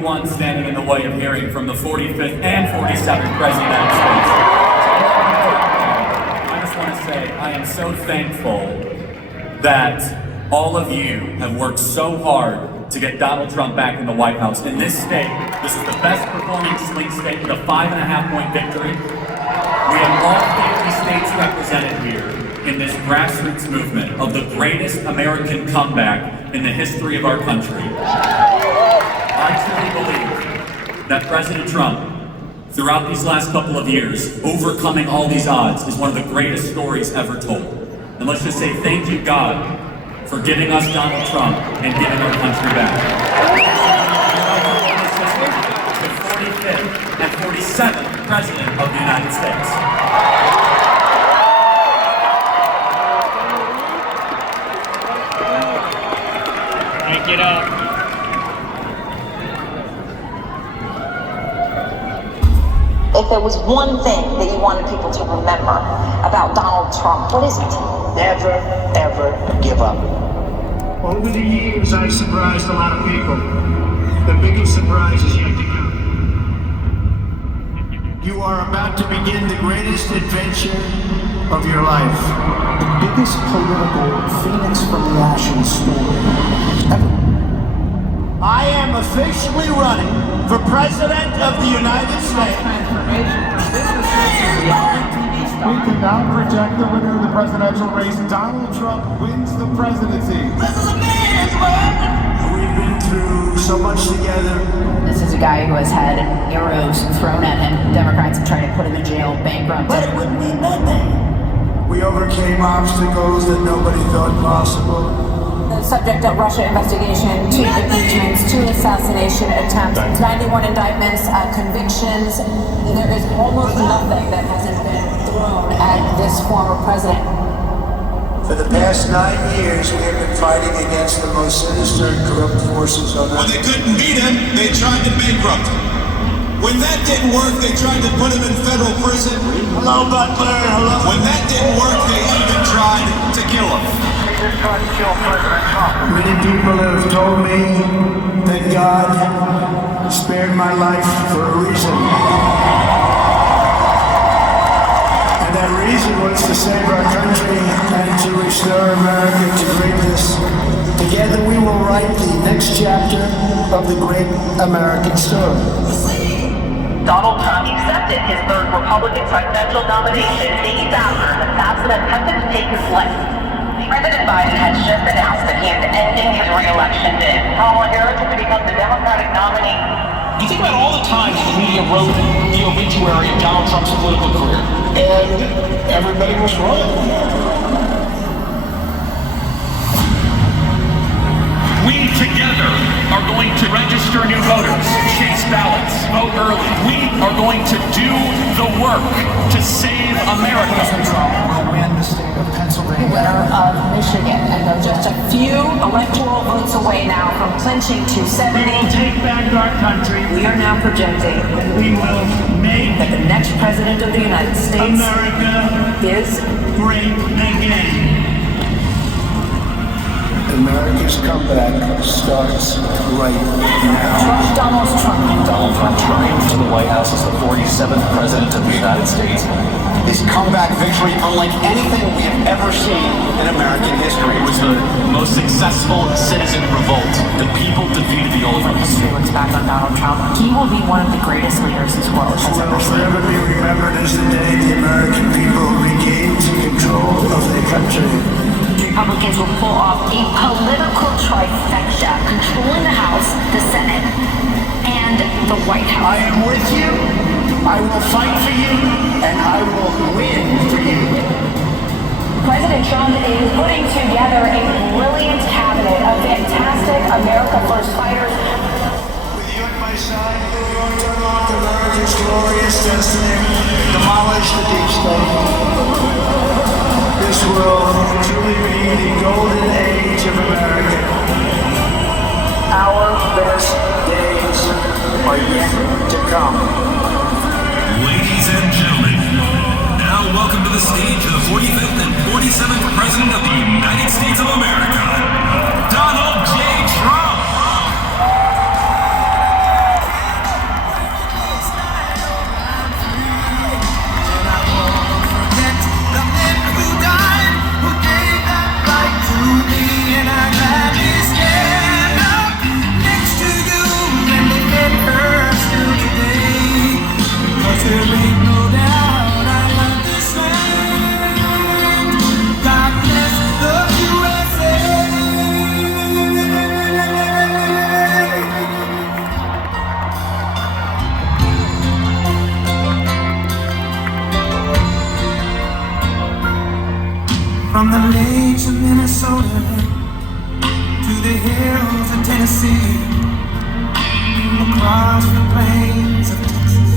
anyone standing in the way of hearing from the 45th and 47th President of the United States. I just want to say I am so thankful that all of you have worked so hard to get Donald Trump back in the White House. In this state, this is the best performing swing state with a 5.5-point victory. We have all 50 states represented here in this grassroots movement of the greatest American comeback in the history of our country. I truly believe that President Trump, throughout these last couple of years, overcoming all these odds is one of the greatest stories ever told. And let's just say thank you, God, for giving us Donald Trump and giving our country back. The 45th and 47th President of the United States. Get up. If there was one thing that you wanted people to remember about Donald Trump, what is it? Never, ever give up. Over the years, I've surprised a lot of people. The biggest surprise is yet to come. You are about to begin the greatest adventure of your life. The biggest political phoenix from the ashes story ever. I am officially running for President of the United States. We can now project the winner of the presidential race. Donald Trump wins the presidency. This is a man's world. We've been through so much together. This is a guy who has had arrows thrown at him. Democrats have tried to put him in jail, bankrupt. But it wouldn't mean nothing. We overcame obstacles that nobody thought possible. The subject of Russia investigation, 2 impeachments, 2 assassination attempts, 91 indictments, convictions. There is almost nothing that hasn't been thrown at this former president. For the past 9 years, we have been fighting against the most sinister and corrupt forces on earth. When they couldn't beat him, they tried to bankrupt him. When that didn't work, they tried to put him in federal prison. Hello, Butler. Hello. When that didn't work, they even tried to kill him. Many people have told me that God spared my life for a reason. And that reason was to save our country and to restore America to greatness. Together we will write the next chapter of the great American story. Donald Trump accepted his 3rd Republican presidential nomination days after an assassin attempted to take his life. President Biden has just announced that he is ending his re-election bid. Kamala Harris will become the Democratic nominee. You think about all the times the media wrote the obituary of Donald Trump's political career, And everybody was wrong. we together are going to register new voters, chase ballots, vote early. We are going to do the work to save America. President Trump will win the state of Pennsylvania. Winner of Michigan, and they're just a few electoral votes away now from clinching to 70. We will take back our country. We are now projecting We will make that the next president of the United States America is great again. America's comeback starts right now. Donald Trump. Donald Trump triumphed to the White House as the 47th President of the United States. His comeback victory unlike anything we have ever seen in American history. It was the most successful citizen revolt. The people defeated the oligarchs. History looks back on Donald Trump. He will be one of the greatest leaders this world has ever Will seen. forever be remembered as the day the American people regained control of their country. Republicans will pull off a political trifecta, controlling the House, the Senate, and the White House. I am with you, I will fight for you, and I will win for you. President Trump is putting together a brilliant cabinet of fantastic America First fighters. With you at my side, we're going to unlock America's glorious destiny, demolish the deep state. This will truly be the golden age of America. Our best days are yet to come. Ladies and gentlemen, now welcome to the stage of the 45th and 47th President of the United States of America, Donald J. Trump. From the lakes of Minnesota to the hills of Tennessee, across the plains of Texas,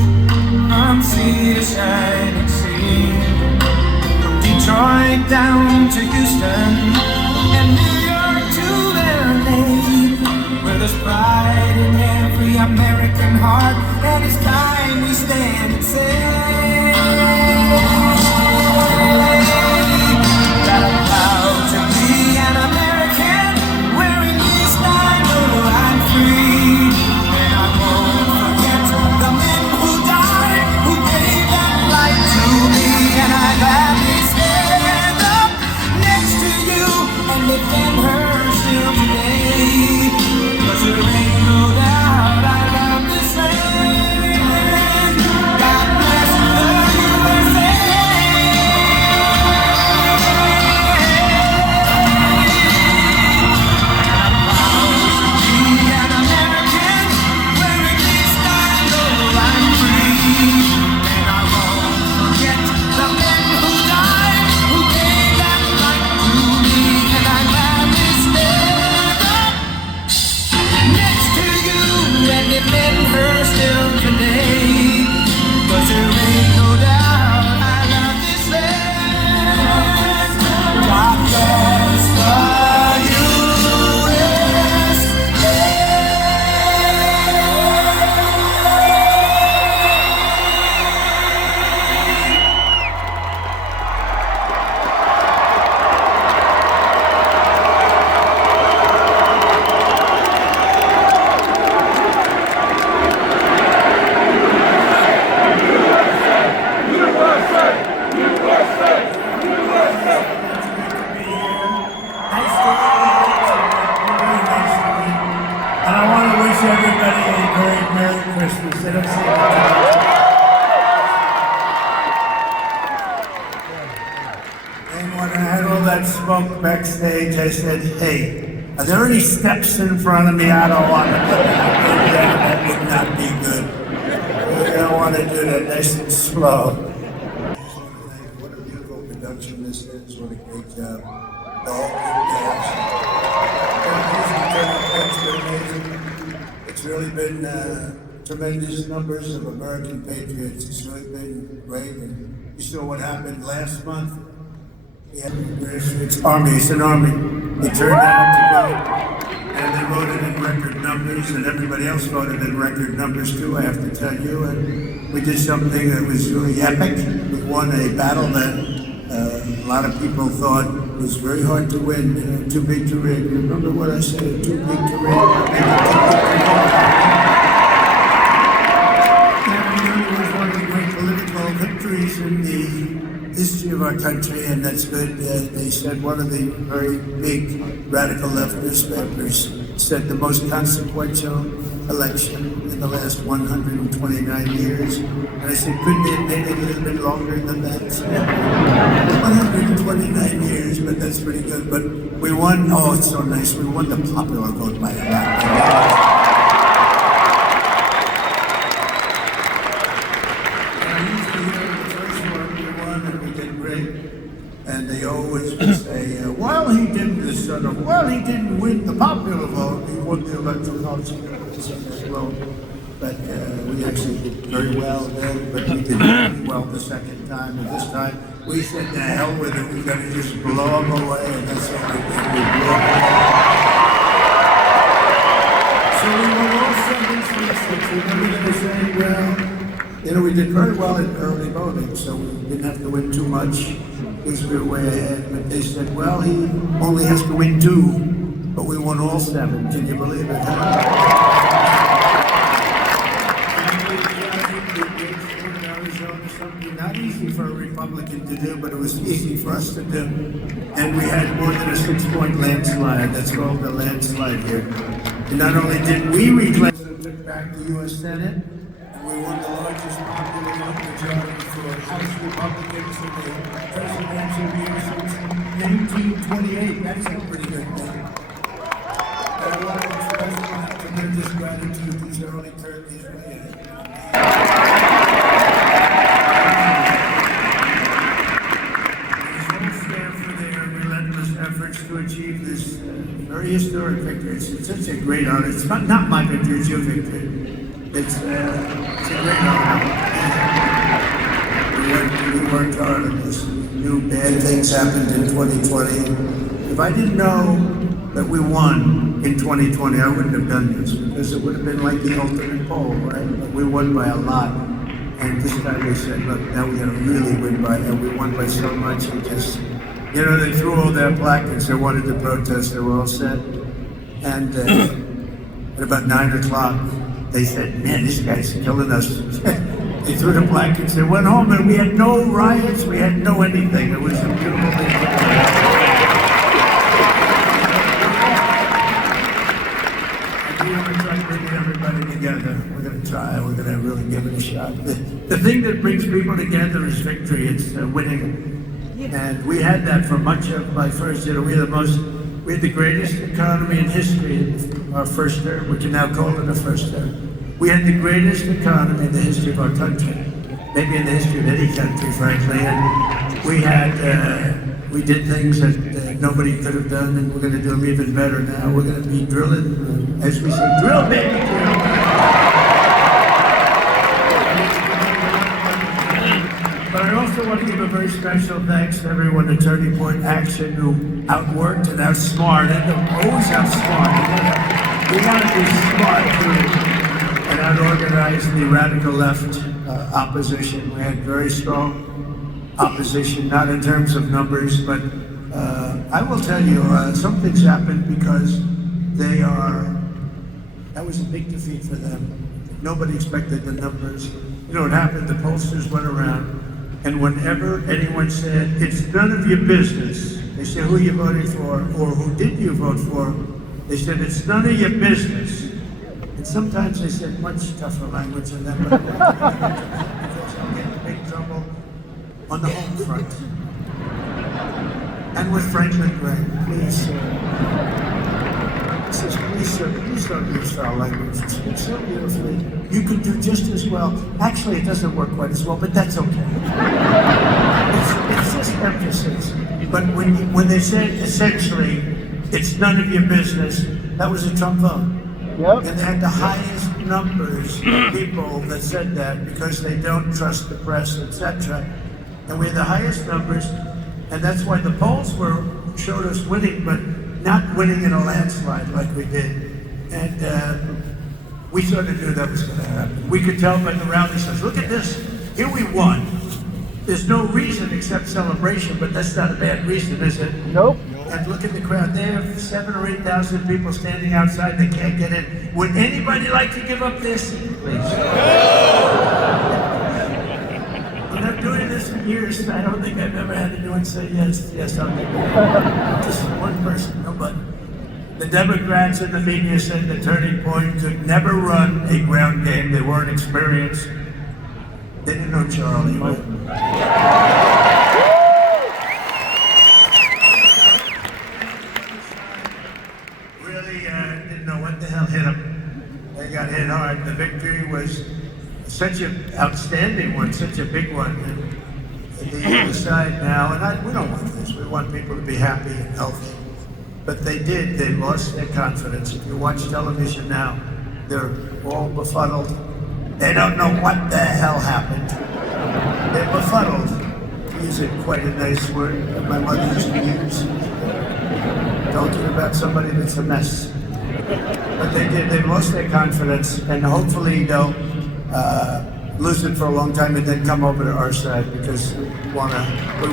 unseen a shining sea. From Detroit down to Houston and New York to LA, where there's pride in every American heart, and it's time we stand and say, that I'm proud to be an American, wearing this I know I'm free, and I won't forget the men who died, who gave that light to me, and I gladly stand up next to you and defend her still today, 'cause there ain't no doubt I love this land. God bless the USA. Defend her still today, 'cause there ain't no doubt I love this land. God bless the USA. And I want to wish everybody a very Merry Christmas. They don't say that. And when I had all that smoke backstage, I said, hey, are there any steps in front of me? I don't want to do that. That would not be good. I don't want to do that nice and slow. What a beautiful production this is. What a great job. The whole cast. It's really been tremendous numbers of American patriots. It's really been great. And you saw what happened last month. It's Army. It's an army. They turned out to vote, and they voted in record numbers, and everybody else voted in record numbers too, I have to tell you. And we did something that was really epic. We won a battle that a lot of people thought was very hard to win. You know, too big to rig. Remember what I said? Too big to rig. It was one of the great political victories in the history of our country, and that's good. They said one of the very big radical left newspapers said the most consequential election in the last 129 years. And I said, couldn't it make it a little bit longer than that? 129 years, but that's pretty good. But we won, oh, it's so nice. We won the popular vote by a lot. And they always would say, well, he didn't win the popular vote, he won the electoral college vote. But we actually did very well then, but we did really well the second time. And this time, we said, to hell with it, we're going to just blow them away. And that's what we did. We blew them away. So we were all 7-6. And we were saying, well, you know, we did very well in early voting, so we didn't have to win too much. We were way ahead, but they said, well, he only has to win 2, but we won all 7. Can you believe it? Something not easy for a Republican to do, but it was easy for us to do. And we had more than a 6-point landslide. That's called the landslide here. And not only did we reclaim, we took back the U.S. Senate, and we won the largest popular vote majority for House Republicans in the presidential year since 1928. That's a pretty good thing. And I want to express my tremendous gratitude to Charlie Kirk. He's really almost there for their it's not my victory, it's your victory. It's a great honor. We worked hard on this. We knew bad things happened in 2020. If I didn't know that we won in 2020, I wouldn't have done this, because it would have been like the ultimate poll, right? But we won by a lot. And this time we said, look, now we got to really win by, and we won by so much. And just, you know, they threw all their placards. They wanted to protest. They were all set. And at about 9 o'clock, they said, man, this guy's killing us. They threw the placards. They went home, and we had no riots. We had no anything. It was a beautiful thing. We're going to try to bring everybody together. We're going to try. We're going to really give it a shot. The thing that brings people together is victory. It's winning. And we had that for much of my first year. We had the greatest economy in history in our first term. We can now call it a first term. We had the greatest economy in the history of our country. Maybe in the history of any country, frankly. And we did things that nobody could have done, and we're going to do them even better now. We're going to be drilling, as we say, drill, baby, drill. But I also want to give a very special thanks to everyone at Turning Point Action who outworked and outsmarted, always outsmarted. We want to be smart too, and out-organize the radical left opposition. We had very strong opposition, not in terms of numbers, but I will tell you, some things happened because that was a big defeat for them. Nobody expected the numbers. You know what happened? The pollsters went around, and whenever anyone said, it's none of your business, they said, who you voted for, or who did you vote for? They said, it's none of your business. And sometimes they said much tougher language than that, but because I'm getting in big trouble on the home front. And with Franklin Graham, please, please don't use foul language. It's so beautifully. You could do just as well. Actually, it doesn't work quite as well, but that's okay. It's just emphasis. But when they said essentially, it's none of your business, that was a Trump vote. Yep. And they had the highest numbers of people that said that because they don't trust the press, etc. And we had the highest numbers, and that's why the polls showed us winning, but not winning in a landslide like we did. And we sort of knew that was going to happen. We could tell by the rally says, look at this, here we won. There's no reason except celebration, but that's not a bad reason, is it? Nope. And look at the crowd. They have 7,000 or 8,000 people standing outside. They can't get in. Would anybody like to give up their seat, please? And I'm doing this for years. I don't think I've ever had anyone say yes, yes, I'll give it. Just one person, nobody. The Democrats and the media said the Turning Point could never run a ground game. They weren't experienced. They didn't know Charlie. Really didn't know what the hell hit them. They got hit hard. The victory was such an outstanding one, such a big one. And the other side now, and we don't want this. We want people to be happy and healthy. But they did. They lost their confidence. If you watch television now, they're all befuddled. They don't know what the hell happened. They're befuddled. To use it quite a nice word that my mother used to use. Talking about somebody that's a mess. But they did. They lost their confidence, and hopefully they'll lose it for a long time and then come over to our side because we want to have. We're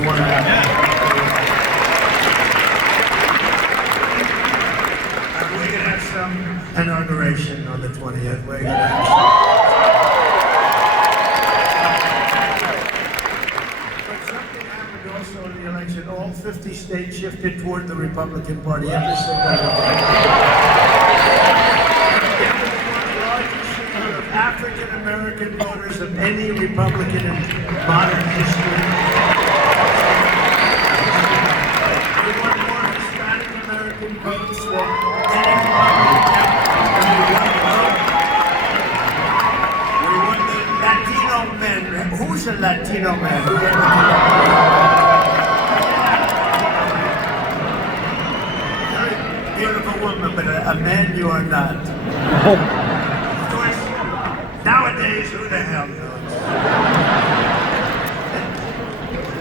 going to have some inauguration on the 20th. We're going to have also in the election, all 50 states shifted toward the Republican Party. Every single one. The largest share of African American voters of any Republican in modern history. We won more Hispanic American votes than any Republican. We won the Latino men. Who's a Latino man? Beautiful woman, but a man you are not. Of course, nowadays, who the hell knows?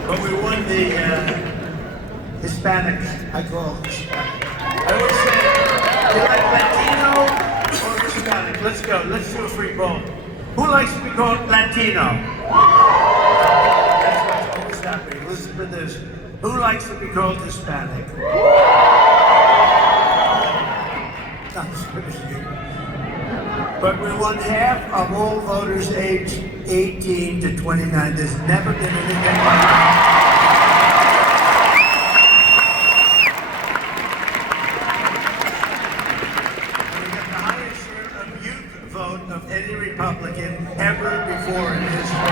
But we won the Hispanic, I call it Hispanic. I always say, you like Latino or Hispanic? Let's go, let's do a free poll. Who likes to be called Latino? That's what's always happening. Listen to this. Who likes to be called Hispanic? But we won half of all voters aged 18 to 29. There's never been anything like that. We got the highest share of youth vote of any Republican ever before in history.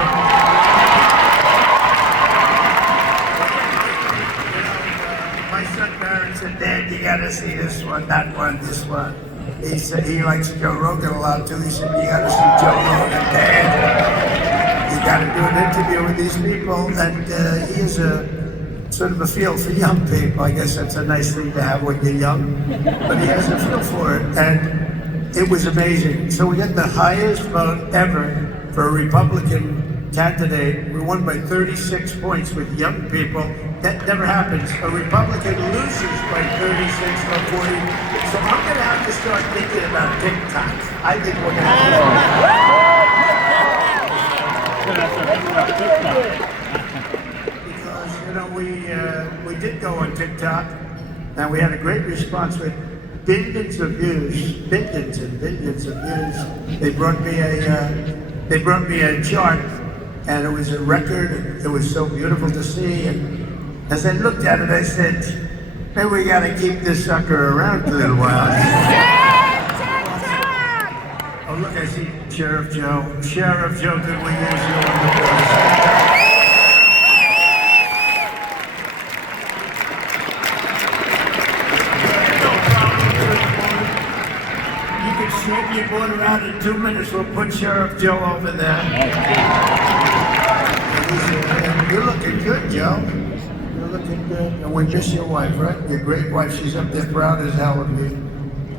My son Barron said, Dad, you gotta see this one, that one, this one. He said he likes Joe Rogan a lot too. He said, you gotta see Joe Rogan, Dad. You gotta do an interview with these people. And he is a sort of a feel for young people. I guess that's a nice thing to have when you're young. But he has a feel for it. And it was amazing. So we got the highest vote ever for a Republican candidate. We won by 36 points with young people. That never happens. A Republican loses by 36 or 40. So I'm going to have to start thinking about TikTok. I think we're going to because, you know, we did go on TikTok, and we had a great response with billions of views, billions and billions of views. They brought me a chart, and it was a record. It was so beautiful to see. And as I looked at it, I said, maybe we got to keep this sucker around for a little while. Oh, look, I see Sheriff Joe. Sheriff Joe, could we use you on the board? You can shake your board around in 2 minutes. We'll put Sheriff Joe over there. You're looking good, Joe. Looking good. And we miss your wife, right? Your great wife. She's up there proud as hell of me.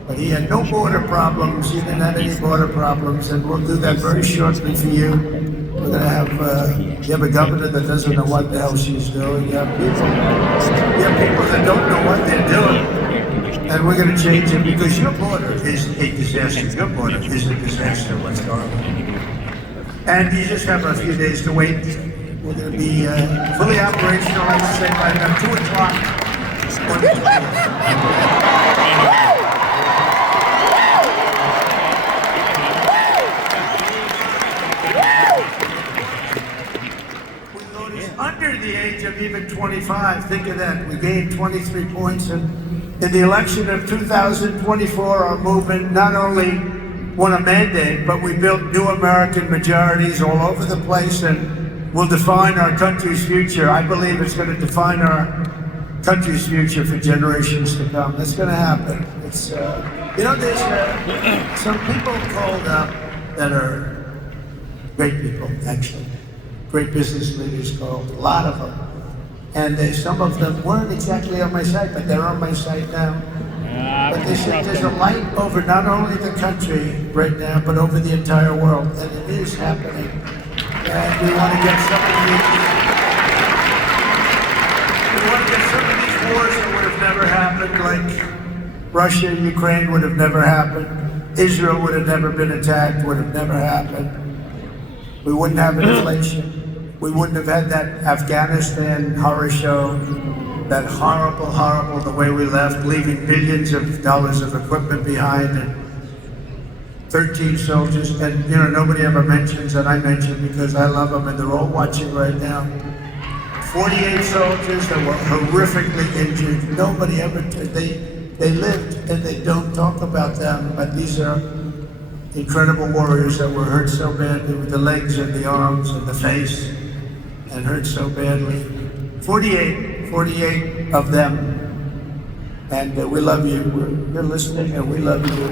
But he had no border problems. He didn't have any border problems. And we'll do that very shortly for you. We're going to have, you have a governor that doesn't know what the hell she's doing. You have people that don't know what they're doing. And we're going to change it because your border is a disaster. Your border is a disaster. What's going on? And you just have a few days to wait. We're going to be fully operational, I would say, by about 2 o'clock. We voted under the age of even 25. Think of that. We gained 23 points. And in the election of 2024, our movement not only won a mandate, but we built new American majorities all over the place and will define our country's future. I believe it's going to define our country's future for generations to come. That's going to happen. It's, you know, there's some people called up that are great people, actually. Great business leaders called, a lot of them. And some of them weren't exactly on my site, but they're on my site now. But they said there's a light over not only the country right now, but over the entire world. And it is happening. And we want to get some of these wars that would have never happened, like Russia and Ukraine would have never happened. Israel would have never been attacked, would have never happened. We wouldn't have inflation. We wouldn't have had that Afghanistan horror show, that horrible, the way we left, leaving billions of dollars of equipment behind and 13 soldiers, and you know, nobody ever mentions, and I mention because I love them and they're all watching right now. 48 soldiers that were horrifically injured. Nobody ever, they lived and they don't talk about them, but these are incredible warriors that were hurt so badly with the legs and the arms and the face, and hurt so badly. 48 of them. And we love you. You're listening and we love you.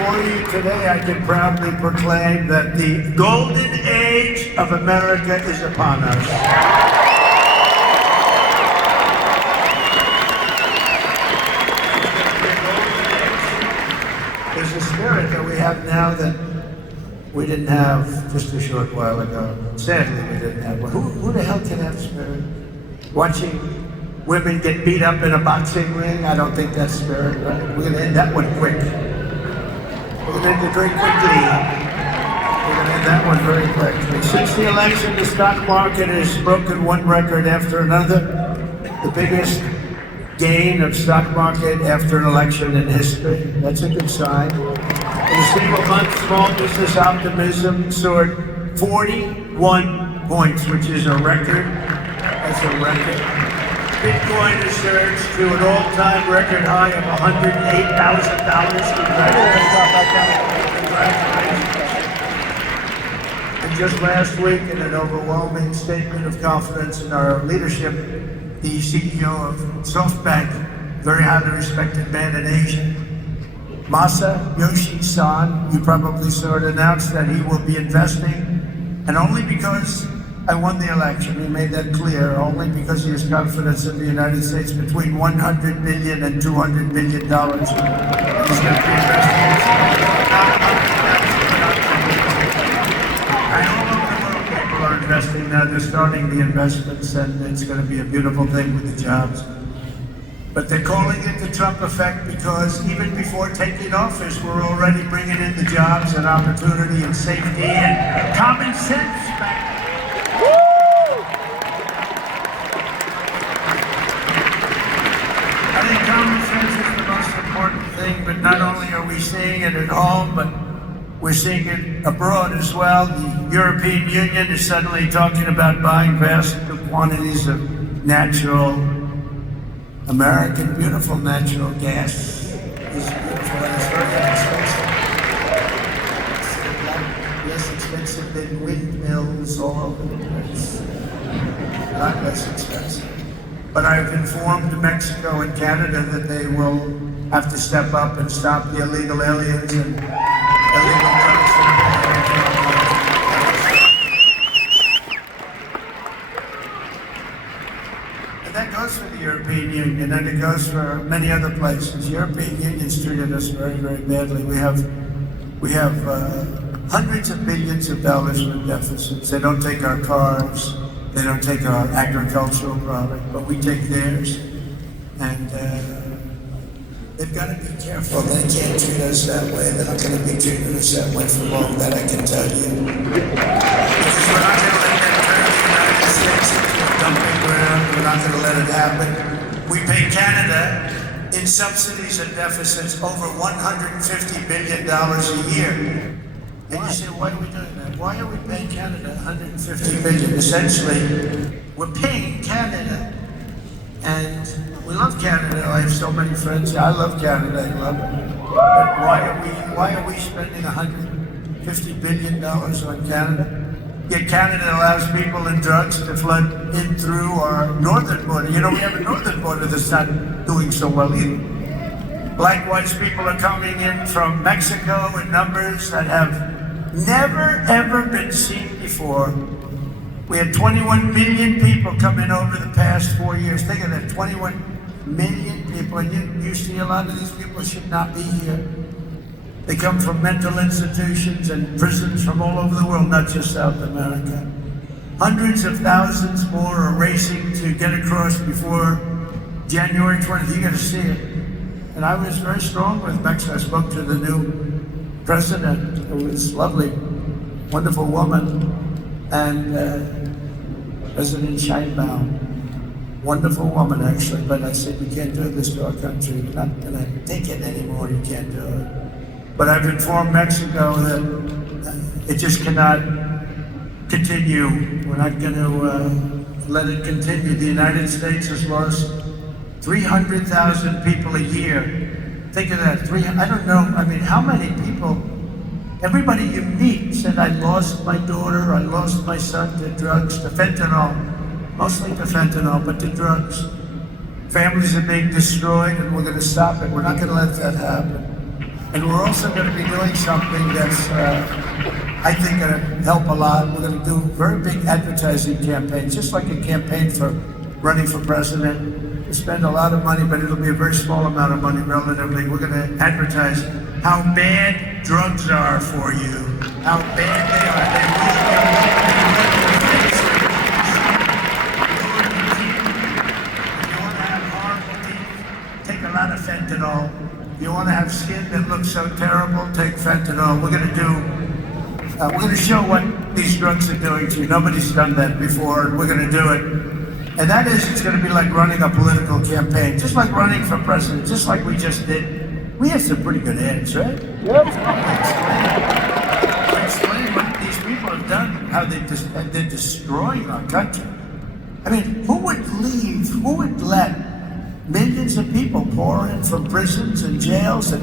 For you today, I can proudly proclaim that the golden age of America is upon us. there's a spirit that we have now that we didn't have just a short while ago. Sadly, we didn't have one. Who the hell can have spirit? Watching women get beat up in a boxing ring? I don't think that's spirit, right? We're going to end that one quick. We're going to end it very quickly. We're going to end that one very quickly. Since the election, the stock market has broken one record after another. The biggest gain of stock market after an election in history. That's a good sign. In a single month, small business optimism soared 41 points, which is a record. That's a record. Bitcoin has surged to an all-time record high of $108,000. Congratulations. And just last week, in an overwhelming statement of confidence in our leadership, the CEO of SoftBank, very highly respected man in Asia, Masayoshi Son, you probably saw it, announced that he will be investing, and only because I won the election, he made that clear, only because he has confidence in the United States, between $100 billion and $200 billion. He's going to be investing. All over the world, people are investing now. They're starting the investments, and it's going to be a beautiful thing with the jobs. But they're calling it the Trump effect because even before taking office, we're already bringing in the jobs and opportunity and safety and common sense back. I think common sense is the most important thing, but not only are we seeing it at home, but we're seeing it abroad as well. The European Union is suddenly talking about buying vast quantities of natural American, beautiful natural gas. It's beautiful and it's very inexpensive. It's less expensive than windmills all over the place. Not less expensive. But I've informed Mexico and Canada that they will have to step up and stop the illegal aliens and illegal drugs. And that goes for the European Union, and it goes for many other places. The European Union's treated us very, very badly. We have hundreds of billions of dollars in deficits. They don't take our cars, they don't take our agricultural product, but we take theirs. And they've got to be careful. They can't treat us that way. They're not going to be treating us that way for long, that I can tell you. Because we're not going to let them turn the United States into a dumping ground. We're not going to let it happen. We pay Canada in subsidies and deficits over $150 billion a year. And you say, why are we doing that? Why are we paying Canada $150 billion? Essentially, we're paying Canada. And we love Canada. I have so many friends. I love Canada. I love it. But why are we spending $150 billion on Canada? Yet Canada allows people and drugs to flood in through our northern border. You know, we have a northern border that's not doing so well either. Likewise, people are coming in from Mexico in numbers that have never, ever been seen before. We had 21 million people coming over the past 4 years. Think of that, 21 million people. And you see a lot of these people should not be here. They come from mental institutions and prisons from all over the world, not just South America. Hundreds of thousands more are racing to get across before January 20th. You got to see it. And I was very strong with Mexico. I spoke to the new president, who was lovely, wonderful woman, and President Sheinbaum, wonderful woman actually. But I said, we can't do this to our country. We're not going to take it anymore. You can't do it. But I've informed Mexico that it just cannot continue. We're not going to let it continue. The United States has lost 300,000 people a year. Think of that. I don't know. I mean, how many people? Everybody you meet said, I lost my daughter, I lost my son to drugs, to fentanyl. Mostly to fentanyl, but to drugs. Families are being destroyed, and we're going to stop it. We're not going to let that happen. And we're also going to be doing something that's, I think, going to help a lot. We're going to do very big advertising campaigns, just like a campaign for running for president. We spend a lot of money, but it'll be a very small amount of money relatively. We're going to advertise how bad drugs are for you, how bad they are. They really take a lot of fentanyl. You want to have skin that looks so terrible, take fentanyl. We're going to show what these drugs are doing to you. Nobody's done that before, and we're going to do it. And that is, it's going to be like running a political campaign, just like running for president, just like we just did. We had some pretty good ads, right? Yep. Explain what these people have done, how they're destroying our country. I mean, who would let millions of people pour in from prisons and jails and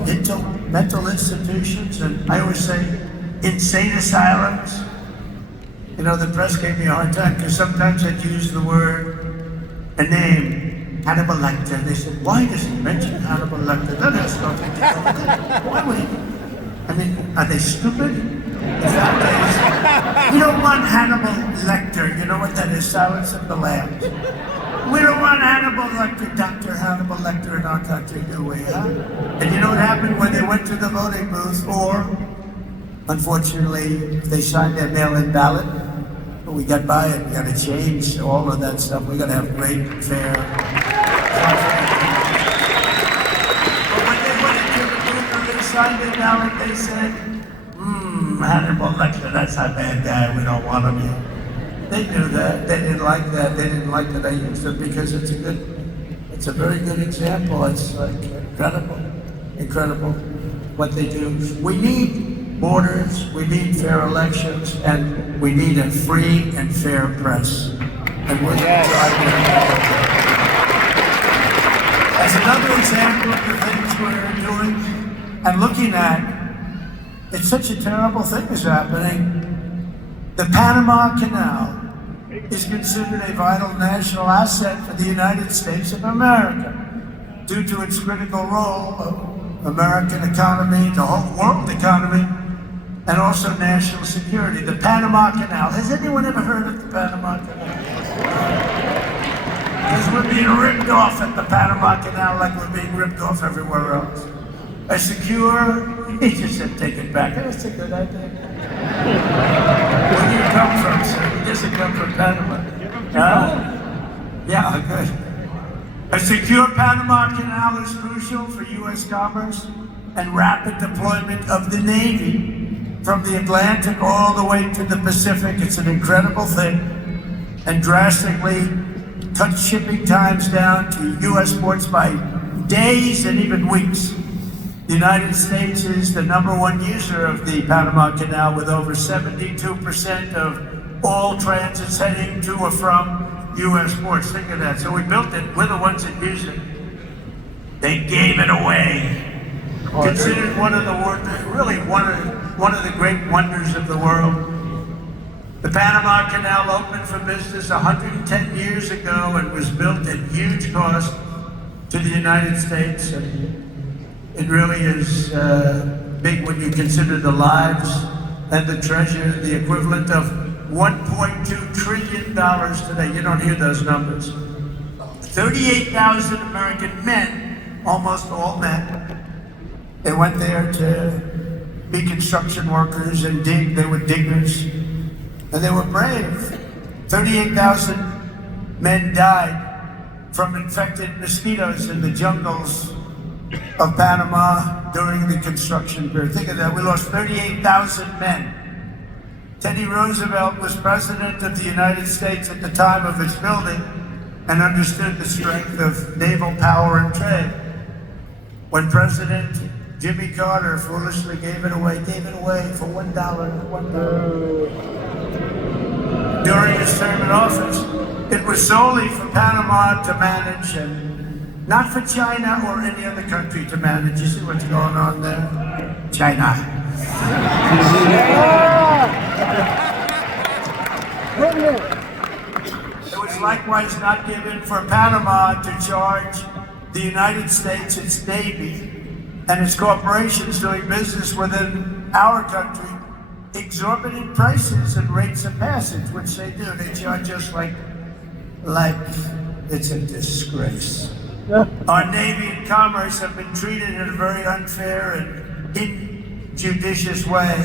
mental institutions, and I always say insane asylums? You know, the press gave me a hard time because sometimes I'd use the word, a name, Hannibal Lecter. They said, why does he mention Hannibal Lecter? That has nothing to do with it. Why would he? I mean, are they stupid? In fact, we don't want Hannibal Lecter. You know what that is? Silence of the Lambs. We don't want Hannibal Lecter, Dr. Hannibal Lecter in our country, do we, huh? And you know what happened when they went to the voting booth? Or, unfortunately, they signed their mail-in ballot. But we got by it. We got to change all of that stuff. We got to have great, fair. But when they went into the booth and they signed their ballot, they said, Hannibal Lecter, that's a bad guy. We don't want him here. They knew that. They didn't like that. They didn't like that I used it because it's a very good example. It's like incredible what they do. We need borders, we need fair elections, and we need a free and fair press. And we're going to try to do that. As another example of the things we're doing and looking at, it's such a terrible thing is happening. The Panama Canal is considered a vital national asset for the United States of America due to its critical role of American economy, the whole world economy, and also national security. The Panama Canal. Has anyone ever heard of the Panama Canal? Because we're being ripped off at the Panama Canal like we're being ripped off everywhere else. A secure, he just said take it back. That's a good idea. Where do you come from, sir? He doesn't come from Panama. Yeah, good. A secure Panama Canal is crucial for U.S. commerce and rapid deployment of the Navy from the Atlantic all the way to the Pacific. It's an incredible thing, and drastically cut shipping times down to U.S. ports by days and even weeks. The United States is the #1 user of the Panama Canal with over 72% of all transits heading to or from U.S. ports. Think of that. So we built it. We're the ones that use it. They gave it away. Considered one of the great wonders of the world. The Panama Canal opened for business 110 years ago and was built at huge cost to the United States. And it really is big when you consider the lives and the treasure, the equivalent of $1.2 trillion today. You don't hear those numbers. 38,000 American men, almost all men. They went there to be construction workers and dig. They were diggers. And they were brave. 38,000 men died from infected mosquitoes in the jungles of Panama during the construction period. Think of that. We lost 38,000 men. Teddy Roosevelt was president of the United States at the time of its building and understood the strength of naval power and trade. When President Jimmy Carter foolishly gave it away for $1. During his term in office, it was solely for Panama to manage and not for China or any other country to manage. You see what's going on there? China. It was likewise not given for Panama to charge the United States, its Navy, and its corporations doing business within our country exorbitant prices and rates of passage, which they do. They charge us like it's a disgrace. Our Navy and Commerce have been treated in a very unfair and injudicious way.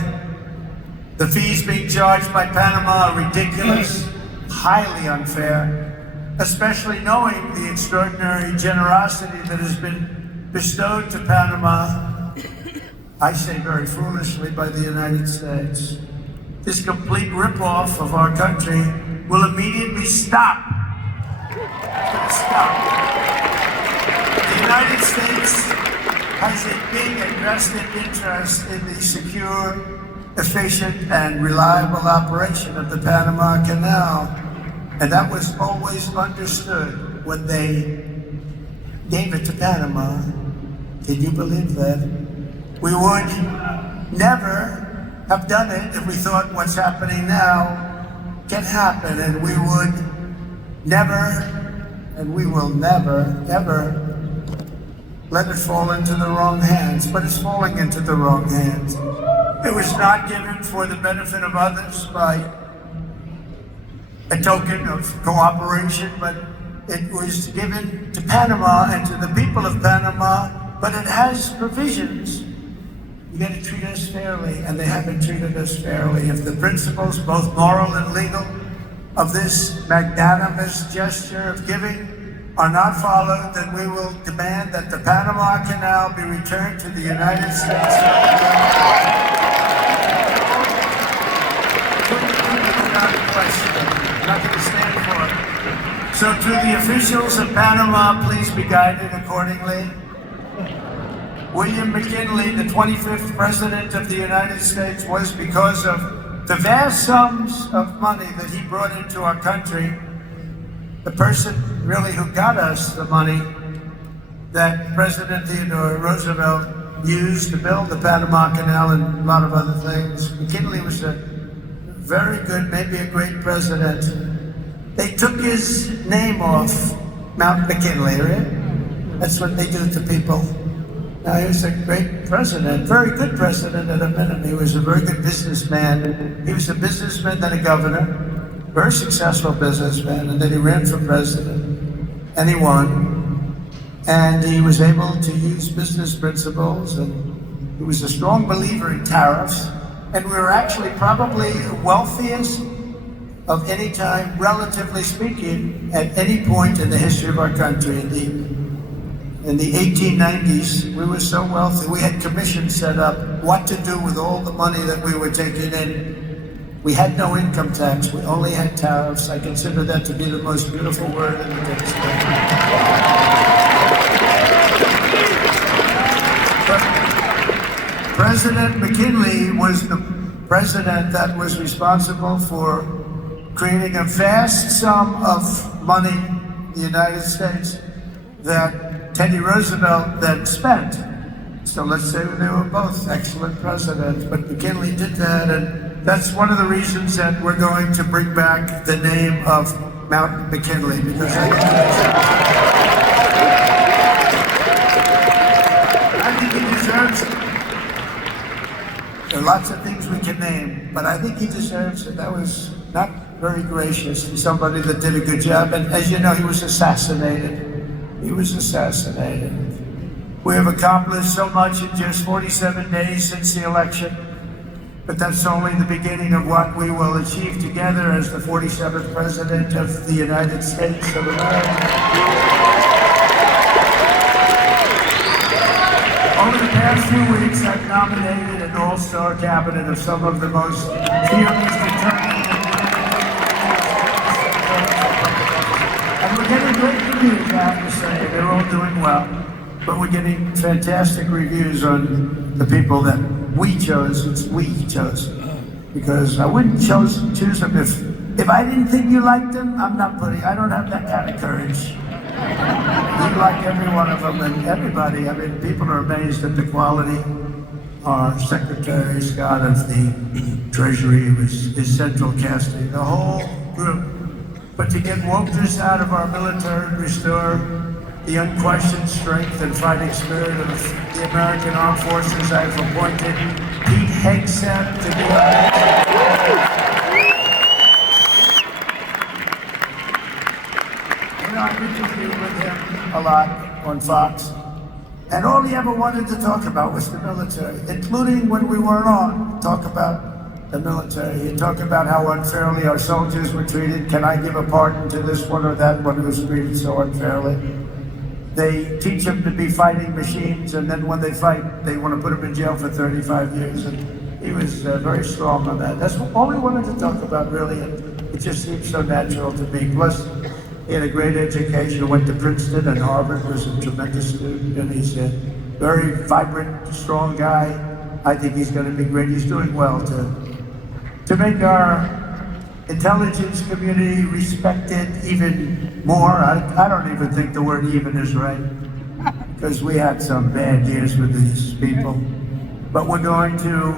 The fees being charged by Panama are ridiculous, highly unfair, especially knowing the extraordinary generosity that has been bestowed to Panama, I say very foolishly, by the United States. This complete ripoff of our country will immediately stop. Stop. The United States has a big and vested interest in the secure, efficient, and reliable operation of the Panama Canal. And that was always understood when they gave it to Panama. Can you believe that? We would never have done it if we thought what's happening now can happen, and we would never, and we will never, ever let it fall into the wrong hands. But it's falling into the wrong hands. It was not given for the benefit of others by a token of cooperation, but it was given to Panama and to the people of Panama, but it has provisions. You got to treat us fairly, and they haven't treated us fairly. If the principles, both moral and legal, of this magnanimous gesture of giving are not followed, then we will demand that the Panama Canal be returned to the United States. Without question. Nothing to stand for. So to the officials of Panama, please be guided accordingly. William McKinley, the 25th President of the United States, was because of the vast sums of money that he brought into our country, the person really who got us the money that President Theodore Roosevelt used to build the Panama Canal and a lot of other things. McKinley was a very good, maybe a great president. They took his name off Mount McKinley, right? That's what they do to people. Now, he was a great president, very good president at a minute. He was a very good businessman. He was a businessman, then a governor, very successful businessman, and then he ran for president, and he won. And he was able to use business principles, and he was a strong believer in tariffs. And we were actually probably wealthiest of any time, relatively speaking, at any point in the history of our country. In the 1890s, we were so wealthy, we had commissions set up what to do with all the money that we were taking in. We had no income tax, we only had tariffs. I consider that to be the most beautiful word in the dictionary. But President McKinley was the president that was responsible for creating a vast sum of money in the United States that Teddy Roosevelt then spent. So let's say they were both excellent presidents, but McKinley did that, and that's one of the reasons that we're going to bring back the name of Mount McKinley, because I think he deserves it. There are lots of things we can name, but I think he deserves it. That was not very gracious to somebody that did a good job, and as you know, he was assassinated. He was assassinated. We have accomplished so much in just 47 days since the election, but that's only the beginning of what we will achieve together as the 47th President of the United States of America. Over the past few weeks, I've nominated an all-star cabinet of some of the most fearless, determined, and we're getting great reviews, I have to say. They're all doing well. But we're getting fantastic reviews on the people that we chose. It's we chose. Because I wouldn't choose them if I didn't think you liked them. I don't have that kind of courage. We like every one of them and everybody. I mean, people are amazed at the quality. Our Secretary Scott of the Treasury was his central casting, the whole group. But to get wokeness out of our military and restore the unquestioned strength and fighting spirit of the American Armed Forces, I have appointed Pete Hegseth to be I interviewed with him a lot on Fox, And all he ever wanted to talk about was the military, including when we weren't on, talk about the military. He'd talk about how unfairly our soldiers were treated. Can I give a pardon to this one or that one who was treated so unfairly? They teach them to be fighting machines, and then when they fight, they want to put them in jail for 35 years. And he was very strong on that. That's all we wanted to talk about, really. And it just seems so natural to me. Plus, he had a great education, went to Princeton and Harvard, was a tremendous student, and he's a very vibrant, strong guy. I think he's going to be great. He's doing well to make our intelligence community respected even more. I don't even think the word even is right, because we had some bad years with these people. But we're going to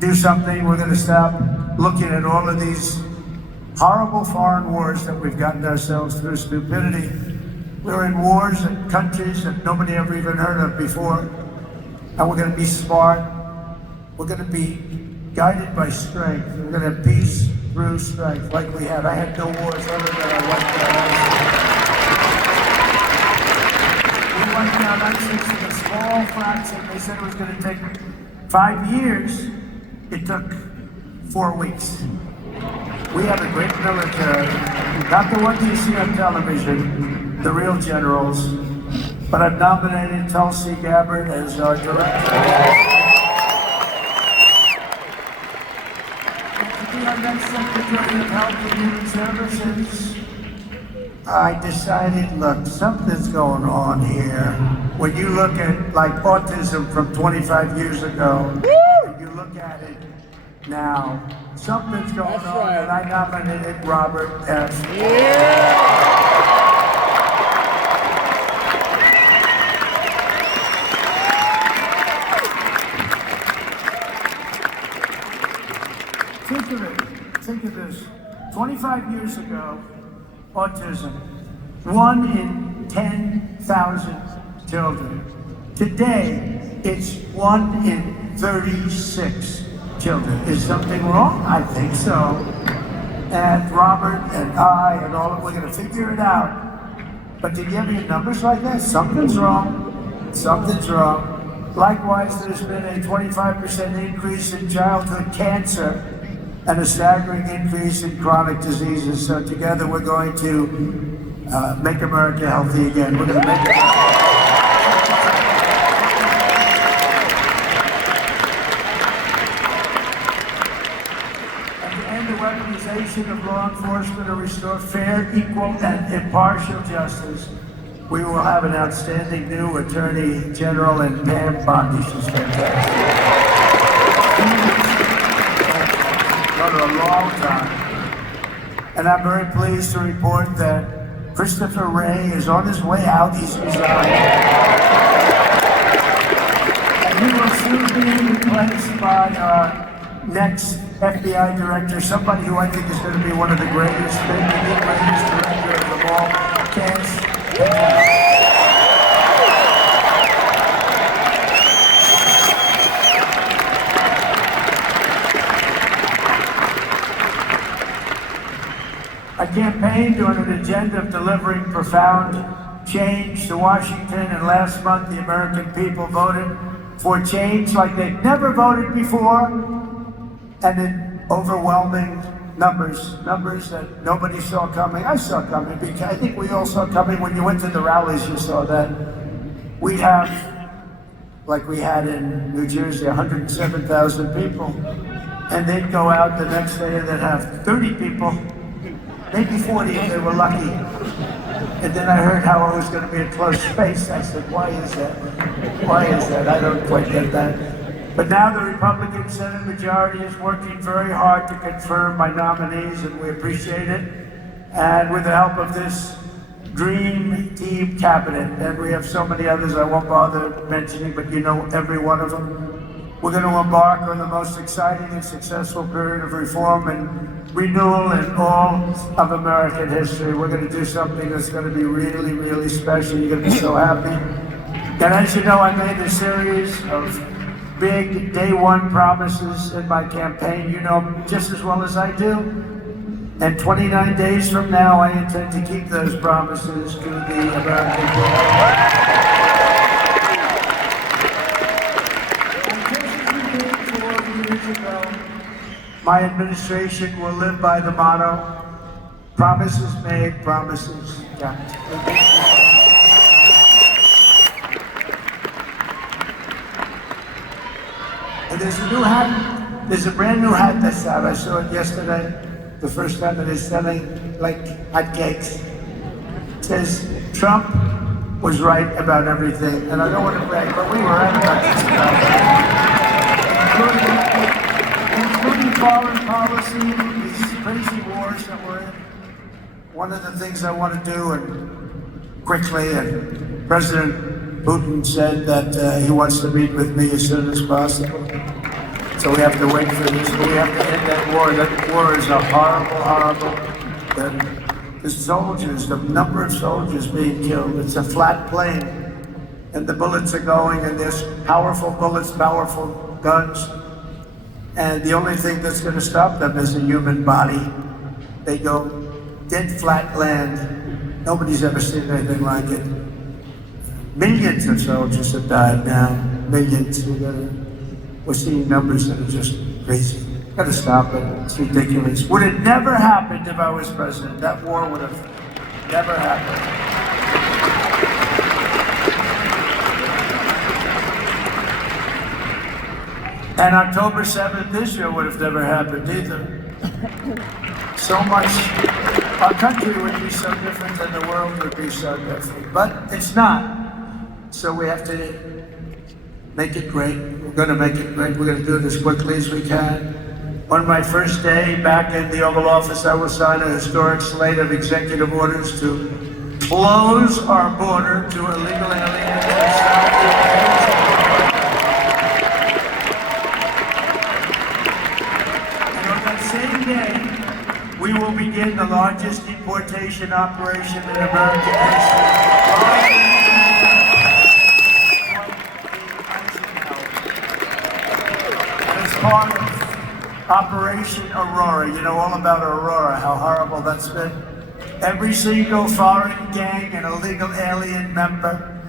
do something. We're going to stop looking at all of these horrible foreign wars that we've gotten ourselves through stupidity. We're in wars in countries that nobody ever even heard of before. And we're going to be smart. We're going to be guided by strength. We're going to have peace through strength, like we had. I had no wars other than I wiped out ISIS. We wiped out ISIS in a small fraction. They said it was going to take 5 years. It took 4 weeks. We have a great military, not the ones you see on television, the real generals. But I've nominated Tulsi Gabbard as our director. To be our next Secretary of Health and Human Services, I decided, look, something's going on here. When you look at like autism from 25 years ago, and you look at it now, something's going on, right. And I nominated Robert F. Think of this. 25 years ago, autism, 1 in 10,000 children. Today, it's 1 in 36 children. Is something wrong? I think so. And Robert and I and all of we're going to figure it out. But to give you numbers like that, something's wrong. Something's wrong. Likewise, there's been a 25% increase in childhood cancer and a staggering increase in chronic diseases. So together we're going to make America healthy again. We're going to make it weaponization of law enforcement to restore fair, equal, and impartial justice. We will have an outstanding new Attorney General, and Pam Bondi. She's fantastic. For a long time. And I'm very pleased to report that Christopher Wray is on his way out. He's resigned. And he will soon be replaced by our next FBI director, somebody who I think is going to be one of the greatest, maybe the greatest director of them all, Kent. I campaigned on an agenda of delivering profound change to Washington, and last month the American people voted for change like they'd never voted before, and in overwhelming numbers that nobody saw coming. I saw coming, because I think we all saw coming. When you went to the rallies, you saw that. We'd have, like we had in New Jersey, 107,000 people, and they'd go out the next day and they'd have 30 people, maybe 40 if they were lucky. And then I heard how it was going to be a close space. I said, why is that? Why is that? I don't quite get that. But now the Republican Senate majority is working very hard to confirm my nominees, and we appreciate it. And with the help of this dream team cabinet, and we have so many others I won't bother mentioning, but you know every one of them, we're going to embark on the most exciting and successful period of reform and renewal in all of American history. We're going to do something that's going to be really, really special. You're going to be so happy. And as you know, I made a series of big day one promises in my campaign. You know just as well as I do. And 29 days from now, I intend to keep those promises to the American people. My administration will live by the motto, promises made, promises kept. And there's a new hat, there's a brand new hat that's out. I saw it yesterday, the first time that it's selling like hotcakes. It says, Trump was right about everything. And I don't want to brag, but we were right about this stuff. Including foreign policy, these crazy wars that we're in. One of the things I want to do, and quickly, and President Putin said that he wants to meet with me as soon as possible. So we have to wait for this, but we have to end that war. That war is a horrible. The soldiers, the number of soldiers being killed, it's a flat plane. And the bullets are going, and there's powerful bullets, powerful guns. And the only thing that's going to stop them is a human body. They go dead flat land. Nobody's ever seen anything like it. Millions of soldiers have died now. Millions. We're seeing numbers that are just crazy. Gotta stop it. It's ridiculous. Would it never happened if I was president? That war would have never happened. And October 7th this year would have never happened either. So much, our country would be so different and the world would be so different. But it's not. So we have to make it great. We're going to make it great. We're going to do it as quickly as we can. On my first day back in the Oval Office, I will sign a historic slate of executive orders to close our border to illegal aliens. And on that same day, we will begin the largest deportation operation in American history. Part of Operation Aurora. You know all about Aurora, how horrible that's been. Every single foreign gang and illegal alien member,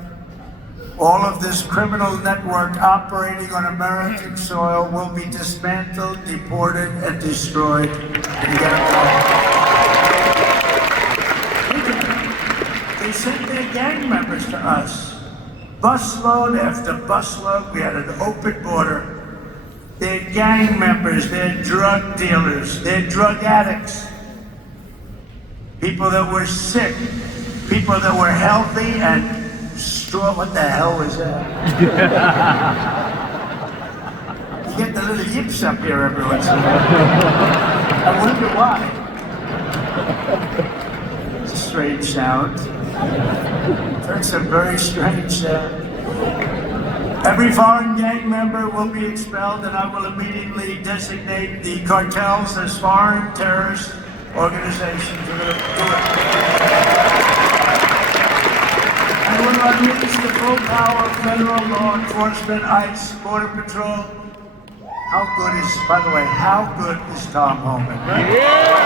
all of this criminal network operating on American soil will be dismantled, deported, and destroyed. They sent their gang members to us. Busload after busload. We had an open border. They're gang members, they're drug dealers, they're drug addicts. People that were sick, people that were healthy and strong. What the hell was that? You get the little yips up here every once in a while. I wonder why. It's a strange sound. It's a very strange sound. Every foreign gang member will be expelled, and I will immediately designate the cartels as foreign terrorist organizations. We're going to do it. And we're going to unleash the full power of federal law enforcement, ICE, Border Patrol. How good is, by the way, how good is Tom Homan? Right? Yeah!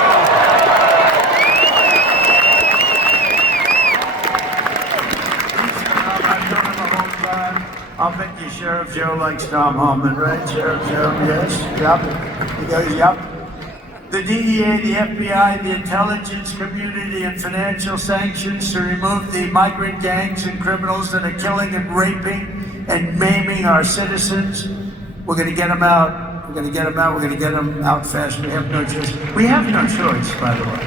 I'll bet you Sheriff Joe likes Tom Homan, right? Sheriff Joe, yes, yep. He goes, yep. The DEA, the FBI, the intelligence community, and financial sanctions to remove the migrant gangs and criminals that are killing and raping and maiming our citizens. We're going to get them out. We're going to get them out. We're going to get them out fast. We have no choice. We have no choice, by the way.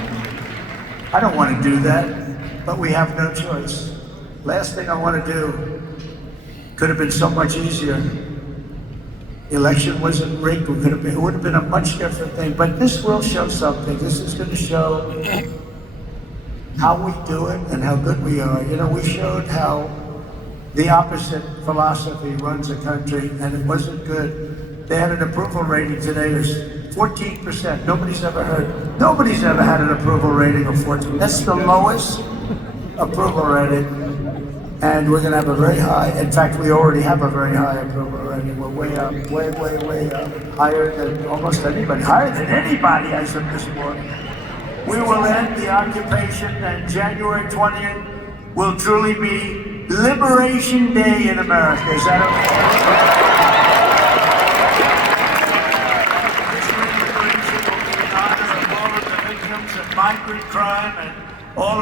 I don't want to do that, but we have no choice. Last thing I want to do, could have been so much easier. The election wasn't rigged. It would have been a much different thing. But this will show something. This is going to show how we do it and how good we are. You know, we showed how the opposite philosophy runs a country, and it wasn't good. They had an approval rating today of 14%. Nobody's ever had an approval rating of 14%. That's the lowest approval rating. And we're going to have a very high, in fact, we already have a very high approval rating. We're way up, way up, higher than almost anybody, higher than anybody I said this morning. We will end the occupation, and January 20th will truly be Liberation Day in America. Is that okay?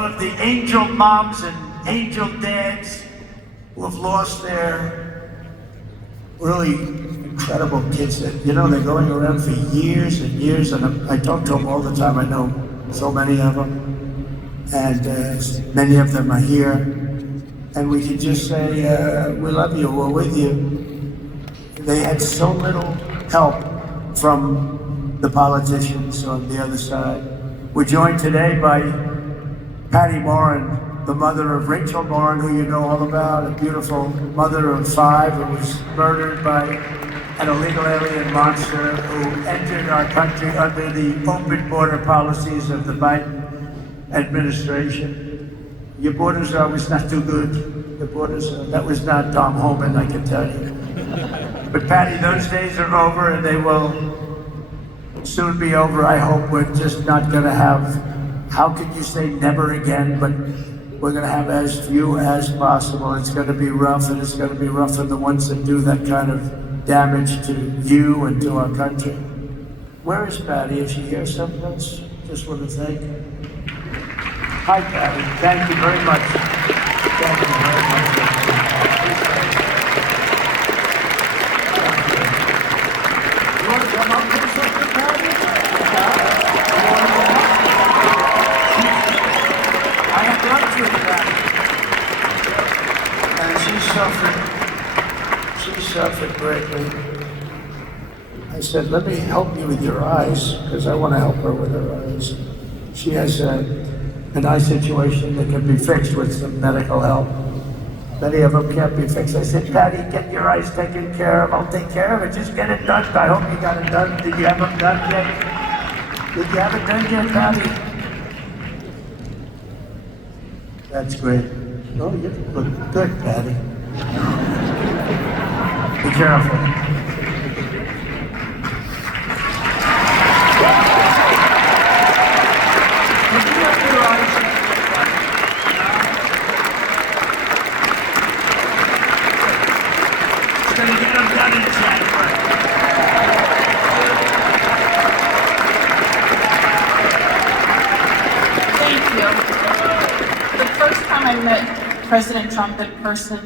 of the angel moms and angel dads who have lost their really incredible kids that, you know, they're going around for years and years, and I talk to them all the time. I know so many of them, and many of them are here, and we can just say, we love you, we're with you. They had so little help from the politicians on the other side. We're joined today by Patty Morin, the mother of Rachel Morin, who you know all about, a beautiful mother of 5 who was murdered by an illegal alien monster who entered our country under the open border policies of the Biden administration. Your borders are always not too good. The borders, that was not Tom Homan, I can tell you. But Patty, those days are over, and they will soon be over. I hope we're just not gonna have, how could you say never again, but we're gonna have as few as possible. It's gonna be rough, and it's gonna be rough for the ones that do that kind of damage to you and to our country. Where is Patty? Is she here someplace? Just want to thank. Hi, Patty. Thank you very much. Thank you very much. You want to come up with something, Patty? I have lunch with Patty. And she suffered greatly. I said, let me help you with your eyes, because I want to help her with her eyes. She has an eye situation that can be fixed with some medical help. Many of them can't be fixed. I said, Patty, get your eyes taken care of. I'll take care of it. Just get it done. I hope you got it done. Did you have them done yet? Did you have it done yet, Patty? That's great. Oh, you look good, Patty. Be careful. President Trump in person.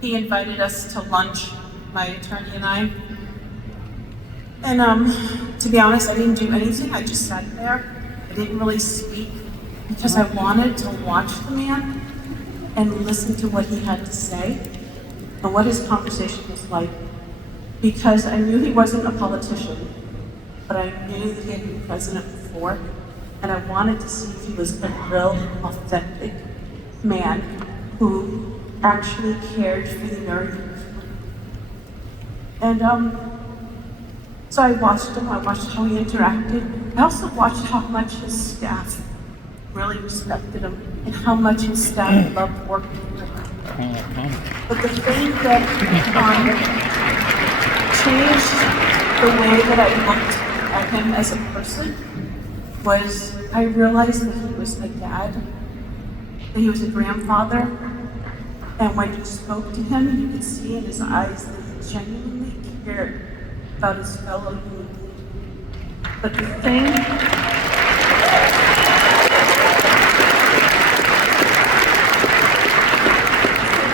He invited us to lunch, my attorney and I. And to be honest, I didn't do anything. I just sat there. I didn't really speak because I wanted to watch the man and listen to what he had to say and what his conversation was like. Because I knew he wasn't a politician, but I knew that he had been president before, and I wanted to see if he was a real, authentic man who actually cared for the American people. And so I watched him, I watched how he interacted. I also watched how much his staff really respected him and how much his staff loved working with him. But the thing that changed the way that I looked at him as a person was I realized that he was a dad, that he was a grandfather, and when you spoke to him, you could see in his eyes that he genuinely cared about his fellow human being. But the thing that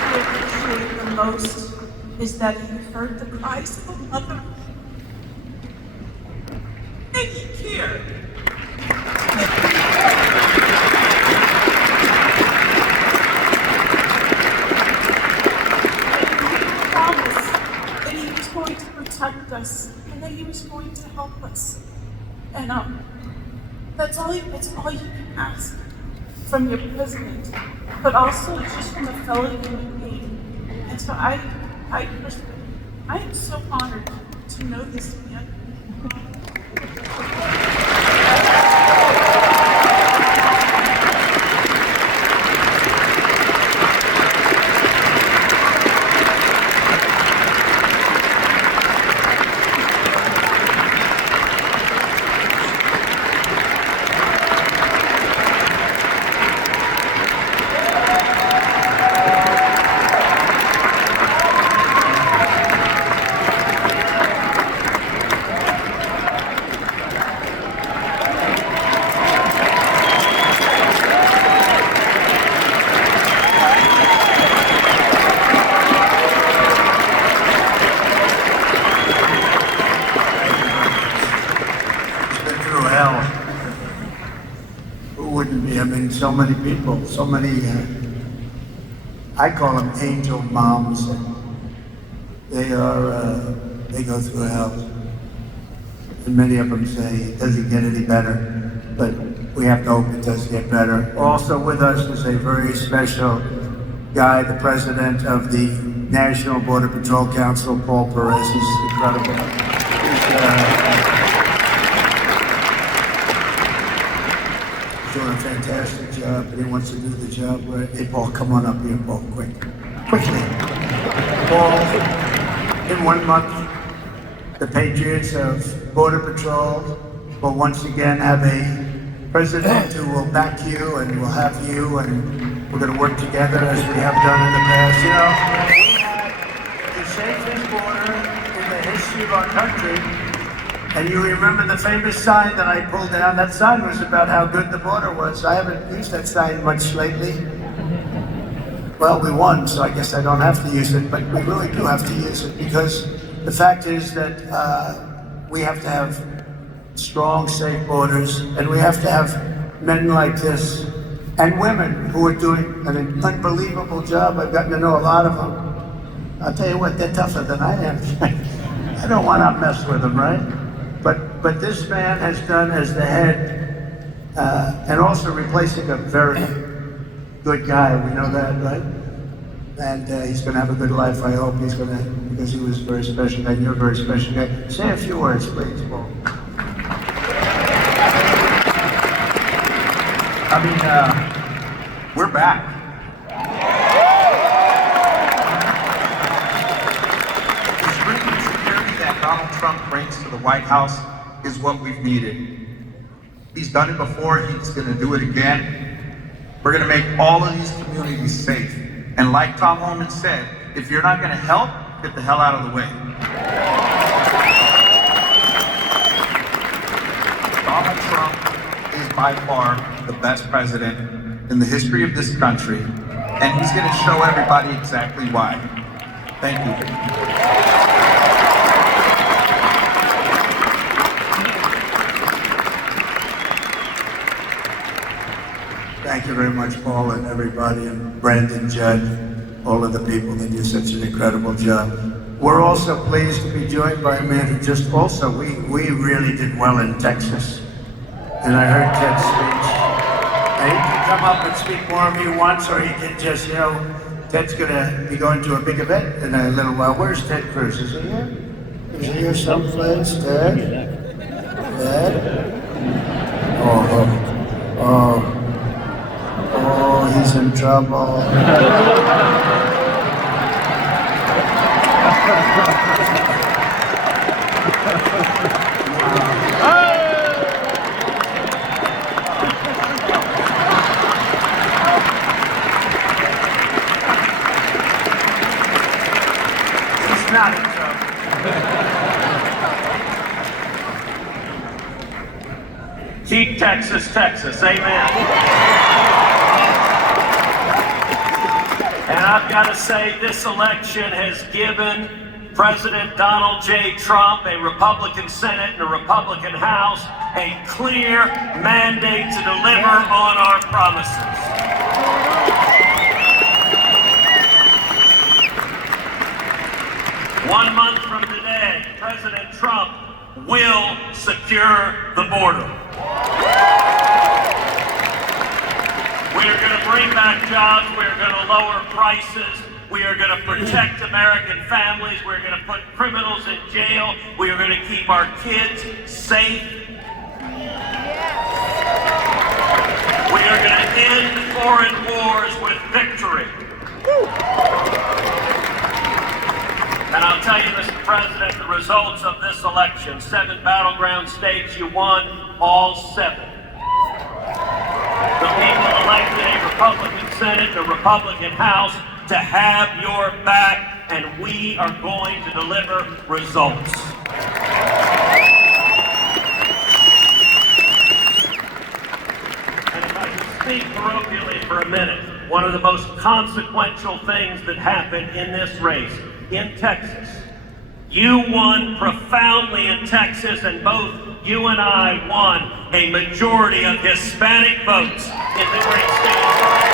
I appreciate the most is that he heard the cries of a mother, and he cared. Us, and that he was going to help us. And that's all you can ask from your president, but also just from a fellow human being. And so I am so honored to know this man. so many people, so many, I call them angel moms. They go through hell. And many of them say it doesn't get any better, but we have to hope it does get better. Also with us is a very special guy, the president of the National Border Patrol Council, Paul Perez. He's incredible. He's doing a fantastic job, and he wants to do the job. Hey, Paul, come on up here, Paul, quickly. Paul, in 1 month, the Patriots of Border Patrol will once again have a president who will back you and will have you, and we're going to work together as we have done in the past. You know, we had the safest border in the history of our country. And you remember the famous sign that I pulled down? That sign was about how good the border was. I haven't used that sign much lately. Well, we won, so I guess I don't have to use it, but we really do have to use it, because the fact is that we have to have strong, safe borders, and we have to have men like this and women who are doing an unbelievable job. I've gotten to know a lot of them. I'll tell you what, they're tougher than I am. I don't want to mess with them, right? But this man has done as the head, and also replacing a very good guy. We know that, right? And he's going to have a good life, I hope. He's going to, because he was a very special guy, and you're a very special guy. Say a few words, please, Paul. I mean, we're back. The strength and security that Donald Trump brings to the White House is what we've needed. He's done it before, he's going to do it again. We're going to make all of these communities safe. And like Tom Homan said, if you're not going to help, get the hell out of the way. Donald Trump is by far the best president in the history of this country, and he's going to show everybody exactly why. Thank you. Thank you very much, Paul, and everybody, and Brandon, Judd, all of the people that do such an incredible job. We're also pleased to be joined by a man who just also, we really did well in Texas. And I heard Ted's speech. And he can come up and speak more if he wants, or he can just, you know, Ted's gonna be going to a big event in a little while. Where's Ted Cruz? Is he here? Is he here someplace? Ted? Ted? Oh, he's in trouble. He's not in trouble. Keep Texas, Texas, amen. And I've got to say, this election has given President Donald J. Trump, a Republican Senate and a Republican House, a clear mandate to deliver on our promises. One month from today, President Trump will secure the border. We are going to bring back jobs. We are going to lower prices. We are going to protect American families. We're going to put criminals in jail. We are going to keep our kids safe. We are going to end foreign wars with victory. And I'll tell you, Mr. President, the results of this election, 7 battleground states, you won all 7. The people elected a Republican Senate and a Republican House to have your back, and we are going to deliver results. And if I can speak parochially for a minute, one of the most consequential things that happened in this race in Texas, You won profoundly in Texas, and both you and I won a majority of Hispanic votes in the great state of Florida.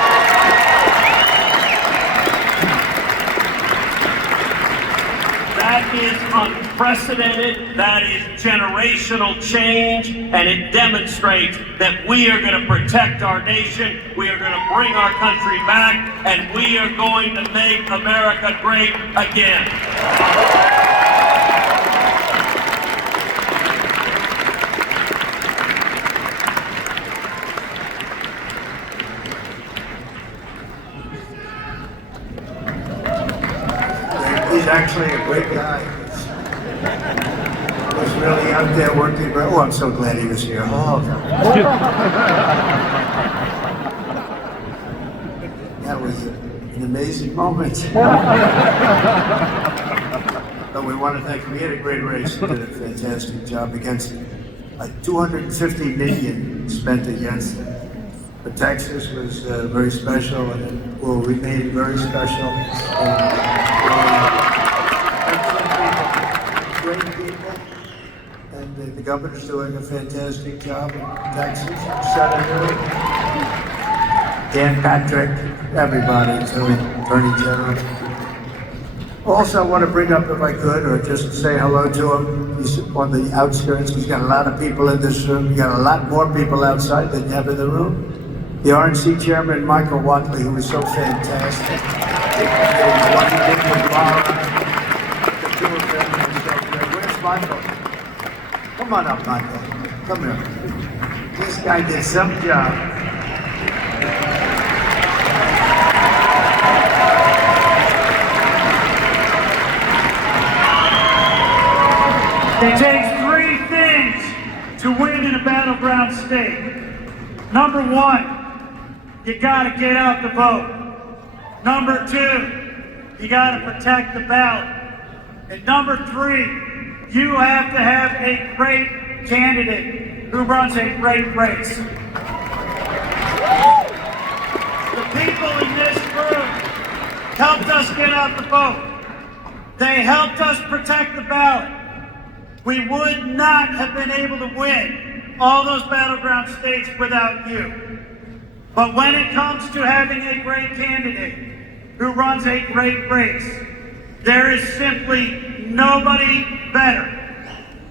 That is unprecedented, that is generational change, and it demonstrates that we are going to protect our nation, we are going to bring our country back, and we are going to make America great again. He's actually a great guy. He's really out there working. Oh, I'm so glad he was here. Oh, that was an amazing moment. But we want to thank him. He had a great race. He did a fantastic job against like 250 million spent against him. But Texas was very special, and it will remain very special. Great people, and the governor's doing a fantastic job in Texas. Senator Dan Patrick, everybody, Attorney General. Also, I want to bring up, if I could, or just say hello to him. He's on the outskirts. He's got a lot of people in this room. He's got a lot more people outside than you have in the room. The RNC chairman, Michael Watley, who was so fantastic. What he did with Laura. Where's Michael? Come on up, Michael. Come here. This guy did some job. It takes three things to win in a battleground state. Number one, you gotta get out the vote. Number two, you gotta protect the ballot. And number three, you have to have a great candidate who runs a great race. The people in this room helped us get out the vote. They helped us protect the ballot. We would not have been able to win all those battleground states without you. But when it comes to having a great candidate who runs a great race, there is simply nobody better,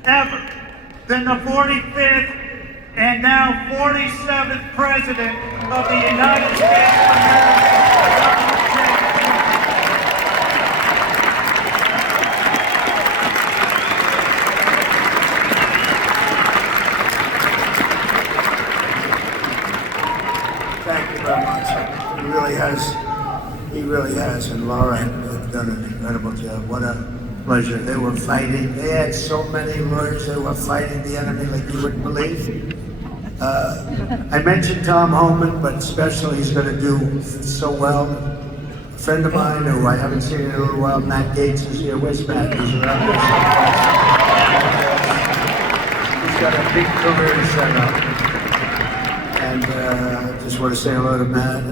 ever, than the 45th and now 47th President of the United States of America, Donald J. Thank you very much. He really has, and Laura have done an incredible job. What a pleasure. They were fighting. They had so many lawyers. They were fighting the enemy like you wouldn't believe. I mentioned Tom Homan, but especially he's going to do so well. A friend of mine who I haven't seen in a little while, Matt Gaetz, is here. Where's Matt? He's around here. He's got a big career set up. And I just want to say hello to Matt.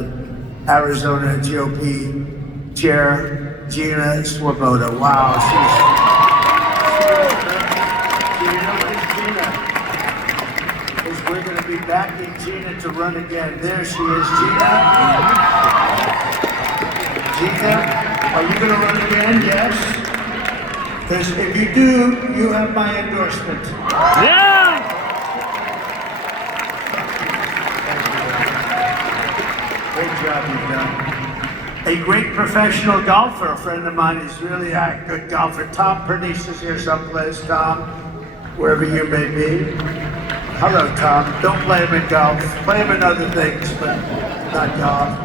Arizona GOP Chair Gina Swoboda. Wow, she's we're going to be backing Gina to run again. There she is, Gina. Gina, are you going to run again? Yes. Because if you do, you have my endorsement. Yeah! Great job you've done. A great professional golfer, a friend of mine, is really a good golfer. Tom Pernice is here someplace. Tom, wherever you may be. Hello, Tom. Don't play him in golf. Play him in other things, but not golf.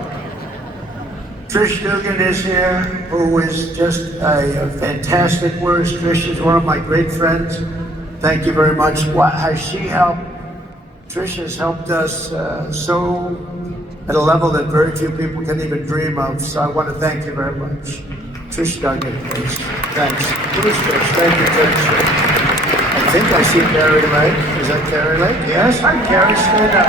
Trish Dugan is here, who is just a fantastic words. Trish is one of my great friends. Thank you very much. What has she helped? Trish has helped us so at a level that very few people can even dream of. So I want to thank you very much. Trish Duggan, please. Thanks. Who's Trish? Thank you, Trish. I think I see Carrie Lake. Is that Carrie Lake? Yes. Hi, Carrie. Stand up.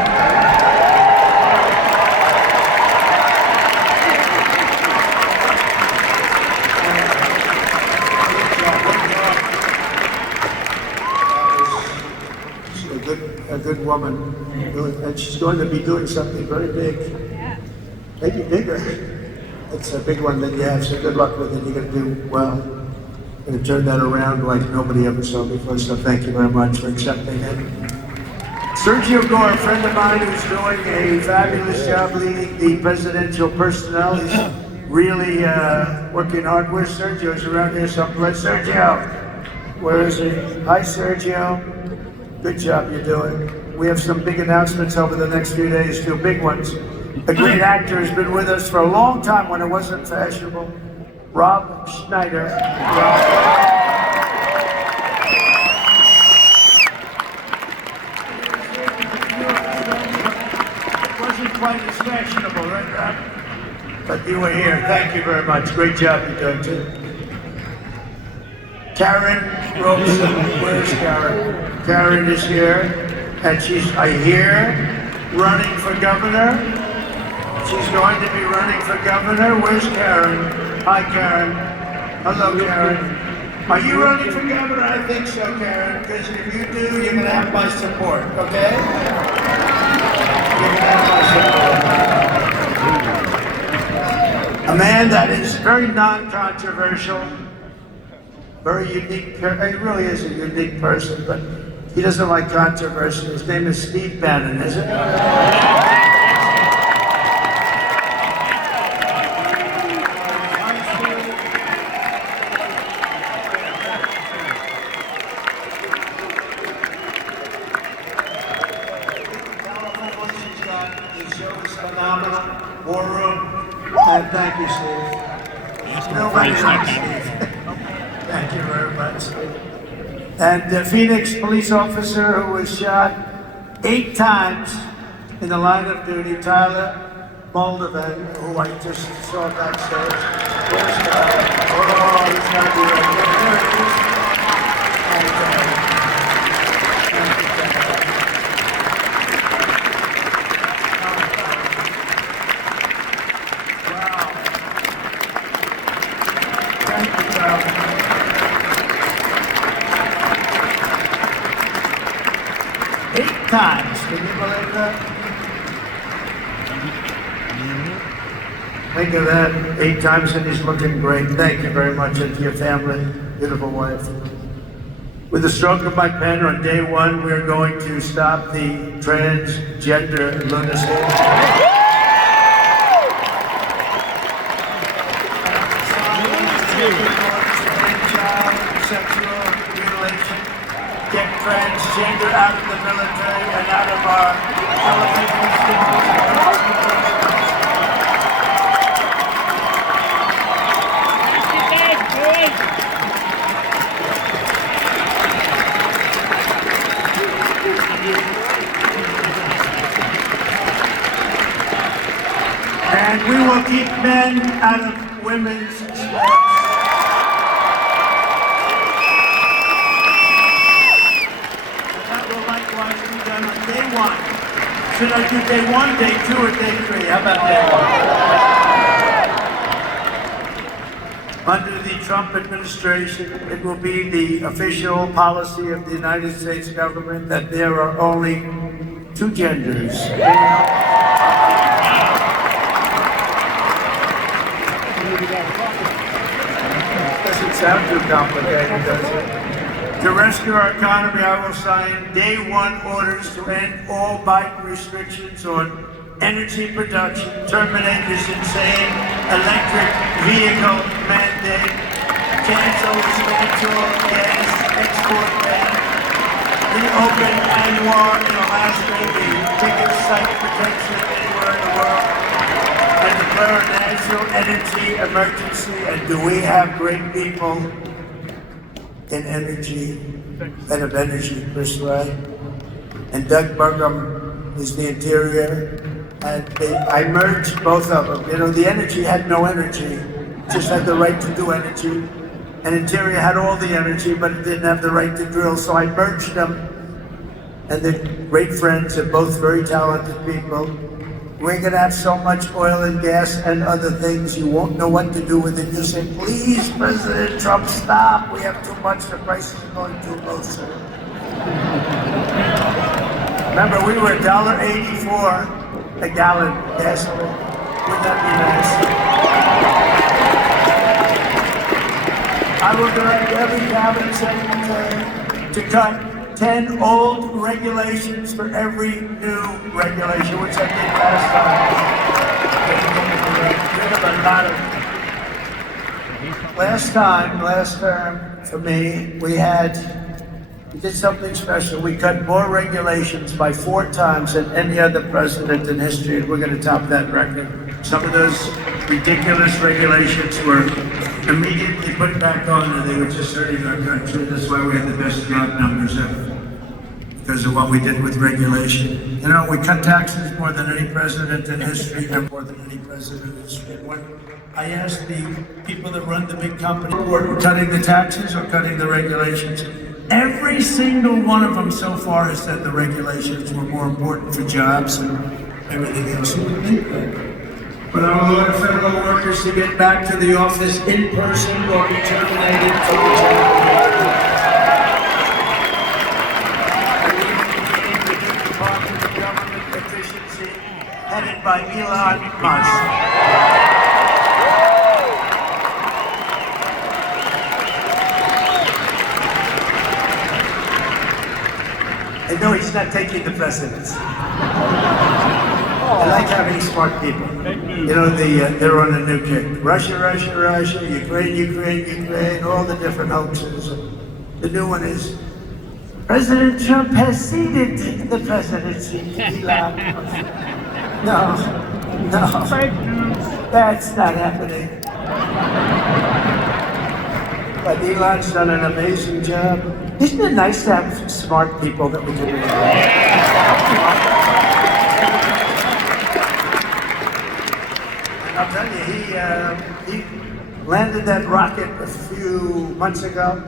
good woman, and she's going to be doing something very big, maybe bigger. It's a big one that you have, so good luck with it. You're going to do well. Going to turn that around like nobody ever saw before, so thank you very much for accepting it. Sergio Gore, a friend of mine who's doing a fabulous job leading the presidential personnel. He's really working hard. Where's Sergio? He's around here someplace. Sergio, where is he? Hi, Sergio. Good job you're doing. We have some big announcements over the next few days, 2 big ones. A great actor has been with us for a long time when it wasn't fashionable. Rob Schneider. It wasn't quite as fashionable, right, Rob? But you were here. Thank you very much. Great job you're doing, too. Karen Robeson. Where's Karen? Karen is here, and she's, I hear, running for governor. She's going to be running for governor. Where's Karen? Hi, Karen. Hello, Karen. Are you running for governor? I think so, Karen, because if you do, you're going to have my support, okay? You're going to have my support. A man that is very non-controversial, very unique, he really is a unique person, but he doesn't like controversy. His name is Steve Bannon, isn't it? War Room. Thank you, Steve. Nobody likes Steve. Thank you very much. And the Phoenix police officer who was shot 8 times in the line of duty, Tyler Moldovan, who I just saw backstage. Where's Tyler? Oh, he's not here. There he is. And, times. Can you believe that? Think of that. 8 times and he's looking great. Thank you very much, and to your family, beautiful wife. With the stroke of my pen on day 1, we're going to stop the transgender lunacy. Sexual mutilation. Get transgender out of the military and out of our television stations. And we will keep men out of women's sports. Day 1. Should I do day 1, day 2, or day 3? How about day 1? Under the Trump administration, it will be the official policy of the United States government that there are only 2 genders. Doesn't sound too complicated, does it? To rescue our economy, I will sign day 1 orders to end all Biden restrictions on energy production, terminate this insane electric vehicle mandate, cancel the natural gas export ban, reopen Anwar in Alaska, the biggest site protection anywhere in the world, and declare a national energy emergency. And do we have great people in energy, head of energy, Chris Wright, and Doug Burgum is the interior, and I merged both of them. You know, the energy had no energy, just had the right to do energy, and interior had all the energy, but it didn't have the right to drill, so I merged them, and they're great friends, and both very talented people. We're gonna have so much oil and gas and other things, you won't know what to do with it. You say, please, President Trump, stop. We have too much, the prices are going too low, sir. Remember, we were $1.84 a gallon gasoline. Wouldn't that be nice? I will direct every cabinet secretary to cut 10 old regulations for every new regulation, which I did last time. Last term, for me, we did something special. We cut more regulations by 4 times than any other president in history, and we're going to top that record. Some of those ridiculous regulations were immediately put back on, and they were just hurting our country. That's why we had the best job numbers ever, because of what we did with regulation. You know, we cut taxes more than any president in history, and more than any president in history. When I asked the people that run the big company, were cutting the taxes or cutting the regulations? Every single one of them so far has said the regulations were more important for jobs and everything else. Who would think that? But I want our federal workers to get back to the office in person or be terminated from the job. Department of Government Efficiency, headed by Elon Musk. I know he's not taking the precedence. I like having smart people. You know, they're on a new kick. Russia, Ukraine, all the different hoaxes. The new one is, President Trump has ceded the presidency to Elon Musk. No, that's not happening. But Elon's done an amazing job. Isn't it nice to have smart people that we can really I'll tell you, he landed that rocket a few months ago.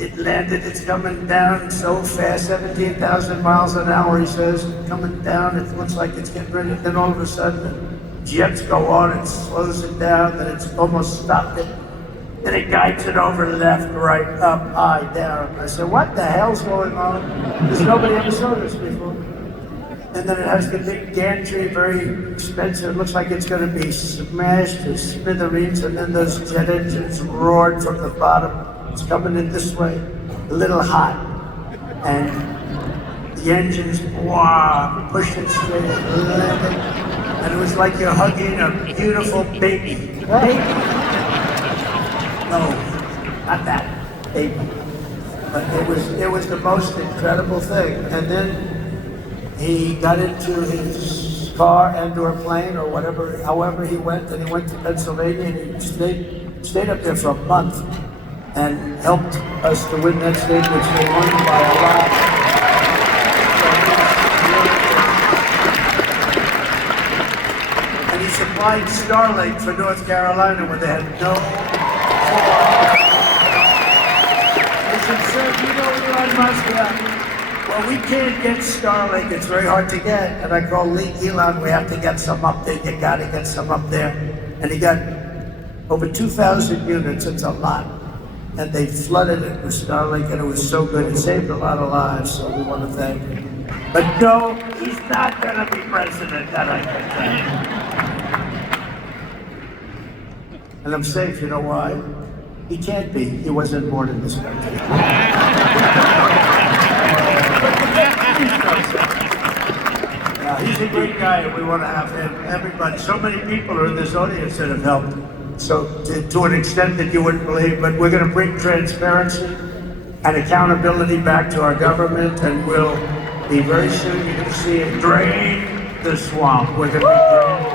It landed, it's coming down so fast, 17,000 miles an hour, he says, coming down, it looks like it's getting ready. Then all of a sudden, the jets go on, it slows it down, then it's almost stopped it. And it guides it over left, right, up, high, down. I said, what the hell's going on? Because nobody ever saw this before. And then it has the big gantry, very expensive. It looks like it's going to be smashed to smithereens. And then those jet engines roared from the bottom. It's coming in this way, a little hot. And the engines, wow, pushed it straight. And it was like you're hugging a beautiful baby. No, not that baby. But it was the most incredible thing. And then he got into his car and or plane or whatever, however he went, and he went to Pennsylvania and he stayed up there for a month and helped us to win that state, which they won by a lot. And he supplied Starlink for North Carolina when they had no. I said, sir, you know Elon Musk? Well, we can't get Starlink. It's very hard to get. And I called Elon, we have to get some up there. You got to get some up there. And he got over 2,000 units. It's a lot. And they flooded it with Starlink, and it was so good. It saved a lot of lives, so we want to thank him. But no, he's not going to be president, that I can tell you. And I'm safe, you know why? He can't be. He wasn't born in this country. He's a great guy, and we want to have him. Everybody, so many people are in this audience that have helped. So to an extent that you wouldn't believe, but we're going to bring transparency and accountability back to our government, and we'll be very soon, you're going to see it drain the swamp. We're going to be draining.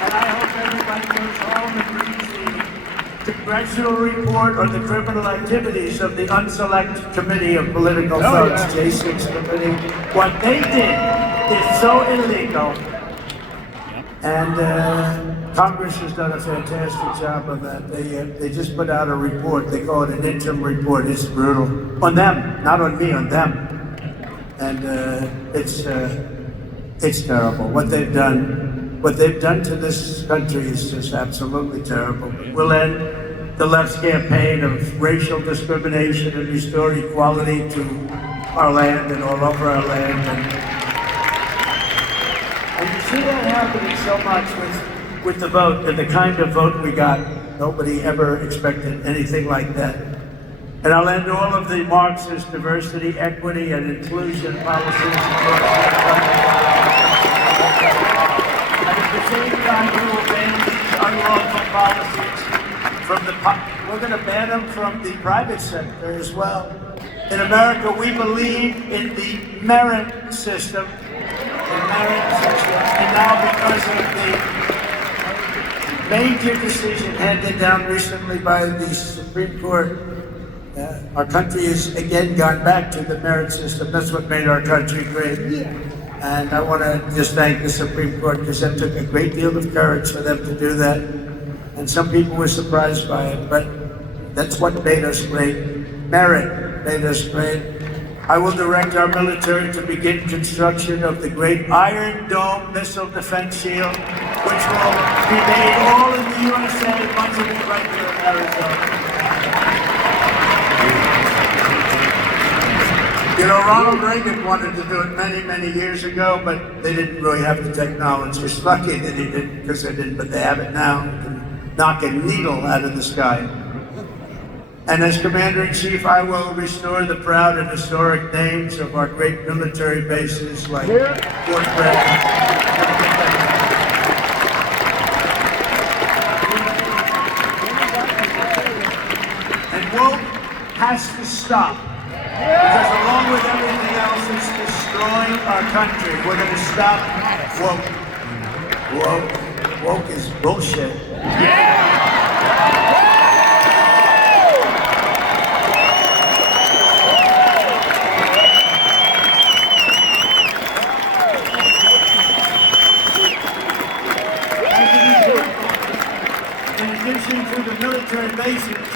And I hope everybody goes home and reads the congressional report on the criminal activities of the Unselect Committee of Political Thugs, J6 Committee. What they did is so illegal. And Congress has done a fantastic job on that. They just put out a report. They call it an interim report. It's brutal. On them, not on me, on them. And it's terrible. What they've done to this country is just absolutely terrible. We'll end the left's campaign of racial discrimination and restore equality to our land and all over our land. And you see that happening so much with the vote, and the kind of vote we got. Nobody ever expected anything like that. And I'll end all of the Marxist diversity, equity, and inclusion policies. And at the same time, we will ban these unlawful policies from we're going to ban them from the private sector as well. In America, we believe in the merit system. And now because of the major decision handed down recently by the Supreme Court, our country has again gone back to the merit system. That's what made our country great. And I want to just thank the Supreme Court because that took a great deal of courage for them to do that. And some people were surprised by it, but that's what made us great. Merit made us great. I will direct our military to begin construction of the great Iron Dome missile defense shield, which will be made all in the USA, much of it right here in Arizona. You know, Ronald Reagan wanted to do it many, many years ago, but they didn't really have the technology. It's lucky that he didn't, because they didn't, but they have it now. You can knock a needle out of the sky. And as Commander-in-Chief, I will restore the proud and historic names of our great military bases like Fort Bragg. And woke has to stop. Because along with everything else, it's destroying our country. We're going to stop woke. Woke is bullshit. In addition to the military bases,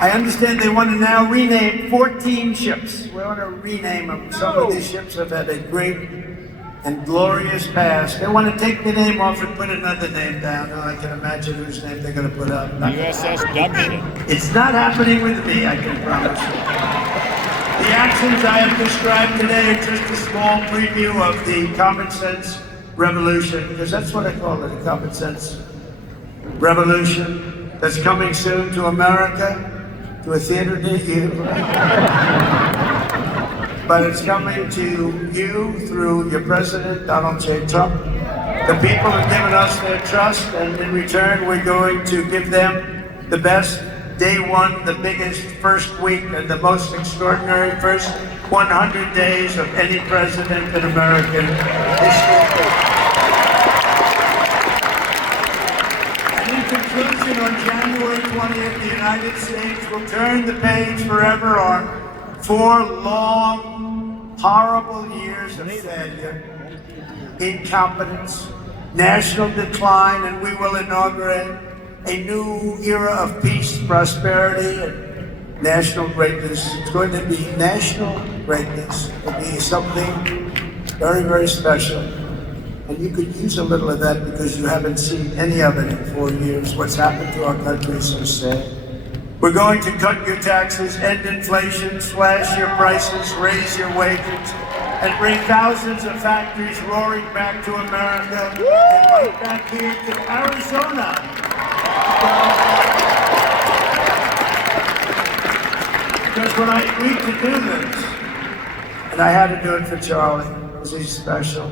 I understand they want to now rename 14 ships. We want to rename them. Some of these ships have had a great and glorious past. They want to take the name off and put another name down. Oh, I can imagine whose name they're going to put up. USS Dubship. It's not happening with me, I can promise you. The actions I have described today are just a small preview of the common sense revolution, because that's what I call it, a common sense revolution that's coming soon to America. To a theater near you. But it's coming to you through your president, Donald J. Trump. The people have given us their trust, and in return, we're going to give them the best day one, the biggest first week, and the most extraordinary first 100 days of any president in American history. In conclusion, on January 20th, the United States will turn the page forever on 4 long, horrible years of failure, incompetence, national decline, and we will inaugurate a new era of peace, prosperity, and national greatness. It's going to be national greatness. It'll be something very, very special. And you could use a little of that because you haven't seen any of it in 4 years. What's happened to our country is so sad. We're going to cut your taxes, end inflation, slash your prices, raise your wages, and bring thousands of factories roaring back to America and right back here to Arizona. Because when I agreed to do this, and I had to do it for Charlie, because he's special,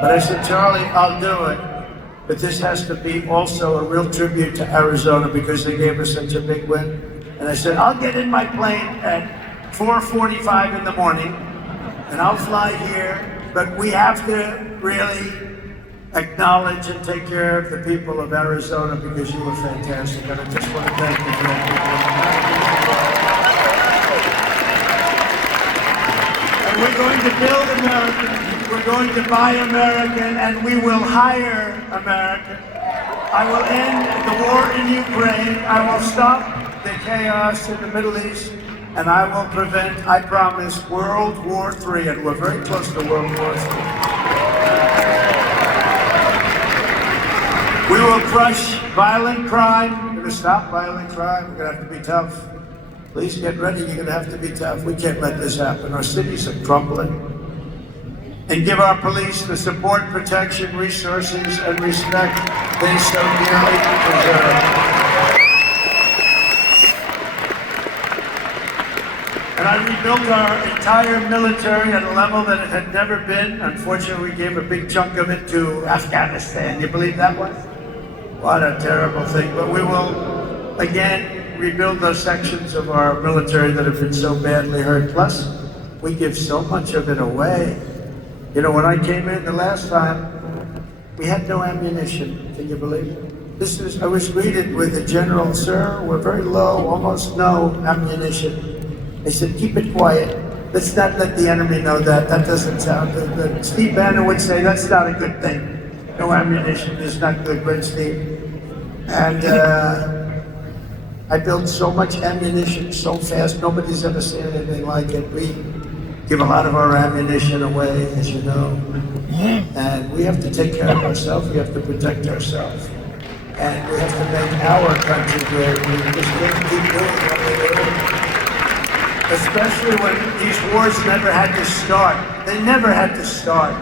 but I said, Charlie, I'll do it, but this has to be also a real tribute to Arizona because they gave us such a big win. And I said, I'll get in my plane at 4:45 in the morning, and I'll fly here, but we have to really acknowledge and take care of the people of Arizona because you were fantastic, and I just want to thank you for that. And we're going to build America. We're going to buy American, and we will hire American. I will end the war in Ukraine. I will stop the chaos in the Middle East, and I will prevent, I promise, World War III, and we're very close to World War III. We will crush violent crime, to stop violent crime, we're going to have to be tough. Please get ready, you're going to have to be tough. We can't let this happen. Our cities are crumbling. And give our police the support, protection, resources, and respect they so dearly deserve. And I rebuilt our entire military at a level that it had never been. Unfortunately, we gave a big chunk of it to Afghanistan. You believe that one? What a terrible thing. But we will, again, rebuild those sections of our military that have been so badly hurt. Plus, we give so much of it away. You know, when I came in the last time, we had no ammunition. Can you believe it? I was greeted with a general, sir, we're very low, almost no ammunition. I said, keep it quiet. Let's not let the enemy know that. That doesn't sound good. Steve Bannon would say that's not a good thing. No ammunition is not good, right, Steve? And I built so much ammunition so fast, nobody's ever seen anything like it. We give a lot of our ammunition away, as you know. And we have to take care of ourselves, we have to protect ourselves. And we have to make our country great. We just can't keep doing what we're doing. Especially when these wars never had to start. They never had to start.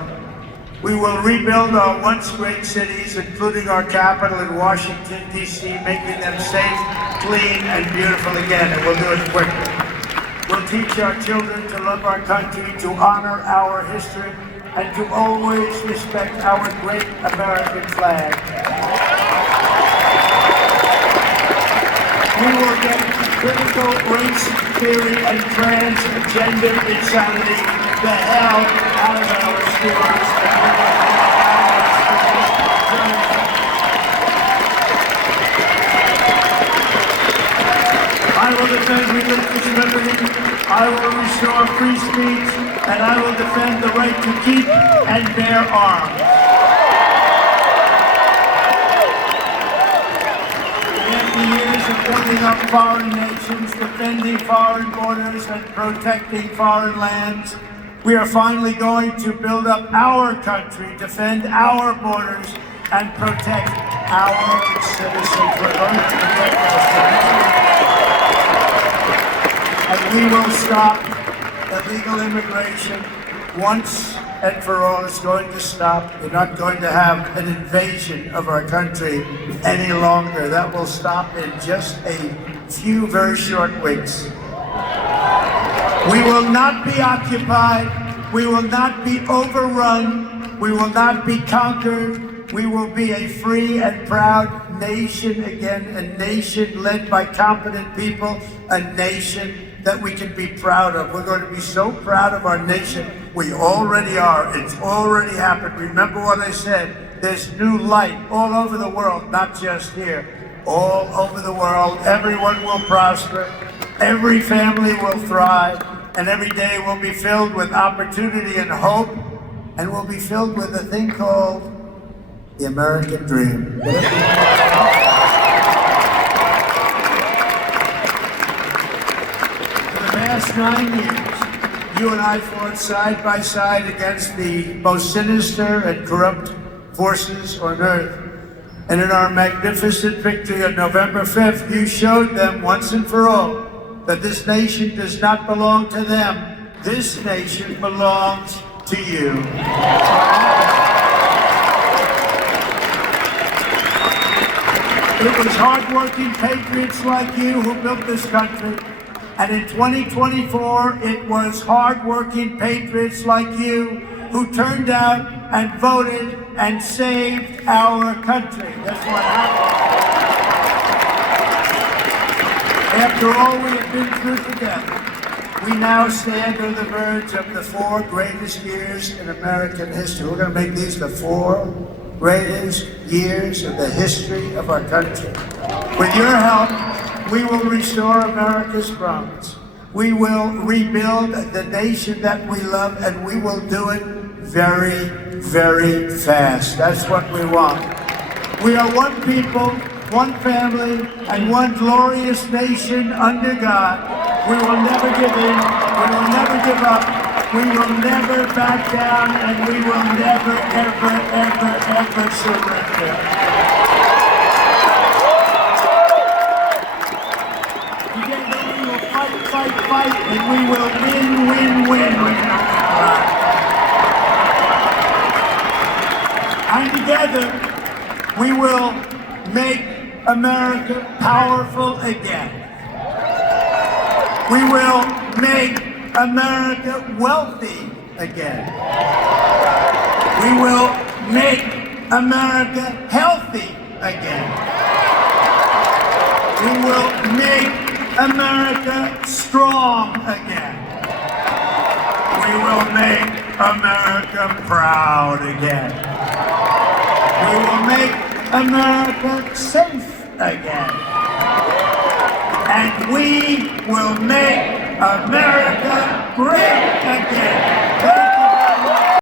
We will rebuild our once great cities, including our capital in Washington, D.C., making them safe, clean, and beautiful again, and we'll do it quickly. We'll teach our children to love our country, to honor our history, and to always respect our great American flag. We will get critical race theory and transgender insanity the hell out of our schools. I will defend religious liberty, I will restore free speech, and I will defend the right to keep and bear arms. After years of building up foreign nations, defending foreign borders, and protecting foreign lands, we are finally going to build up our country, defend our borders, and protect our citizens. We're going to protect our citizens. And we will stop illegal immigration once and for all. It's going to stop. We're not going to have an invasion of our country any longer. That will stop in just a few very short weeks. We will not be occupied. We will not be overrun. We will not be conquered. We will be a free and proud nation again, a nation led by competent people, a nation that we can be proud of. We're going to be so proud of our nation. We already are. It's already happened. Remember what I said. There's new light all over the world, not just here. All over the world, everyone will prosper. Every family will thrive. And every day will be filled with opportunity and hope. And will be filled with a thing called the American dream. Last 9 years, you and I fought side by side against the most sinister and corrupt forces on earth. And in our magnificent victory on November 5th, you showed them once and for all that this nation does not belong to them. This nation belongs to you. It was hardworking patriots like you who built this country. And in 2024, it was hardworking patriots like you who turned out and voted and saved our country. That's what happened. After all we have been through together, we now stand on the verge of the 4 greatest years in American history. We're going to make these the 4 greatest years of the history of our country. With your help, we will restore America's promise. We will rebuild the nation that we love, and we will do it very, very fast. That's what we want. We are one people, one family, and one glorious nation under God. We will never give in. We will never give up. We will never back down, and we will never, ever, ever, ever surrender. Together we will fight, and we will win. And together we will make America powerful again. We will make America wealthy again. We will make America healthy again. We will make America strong again. We will make America proud again. We will make America safe again. And we will make America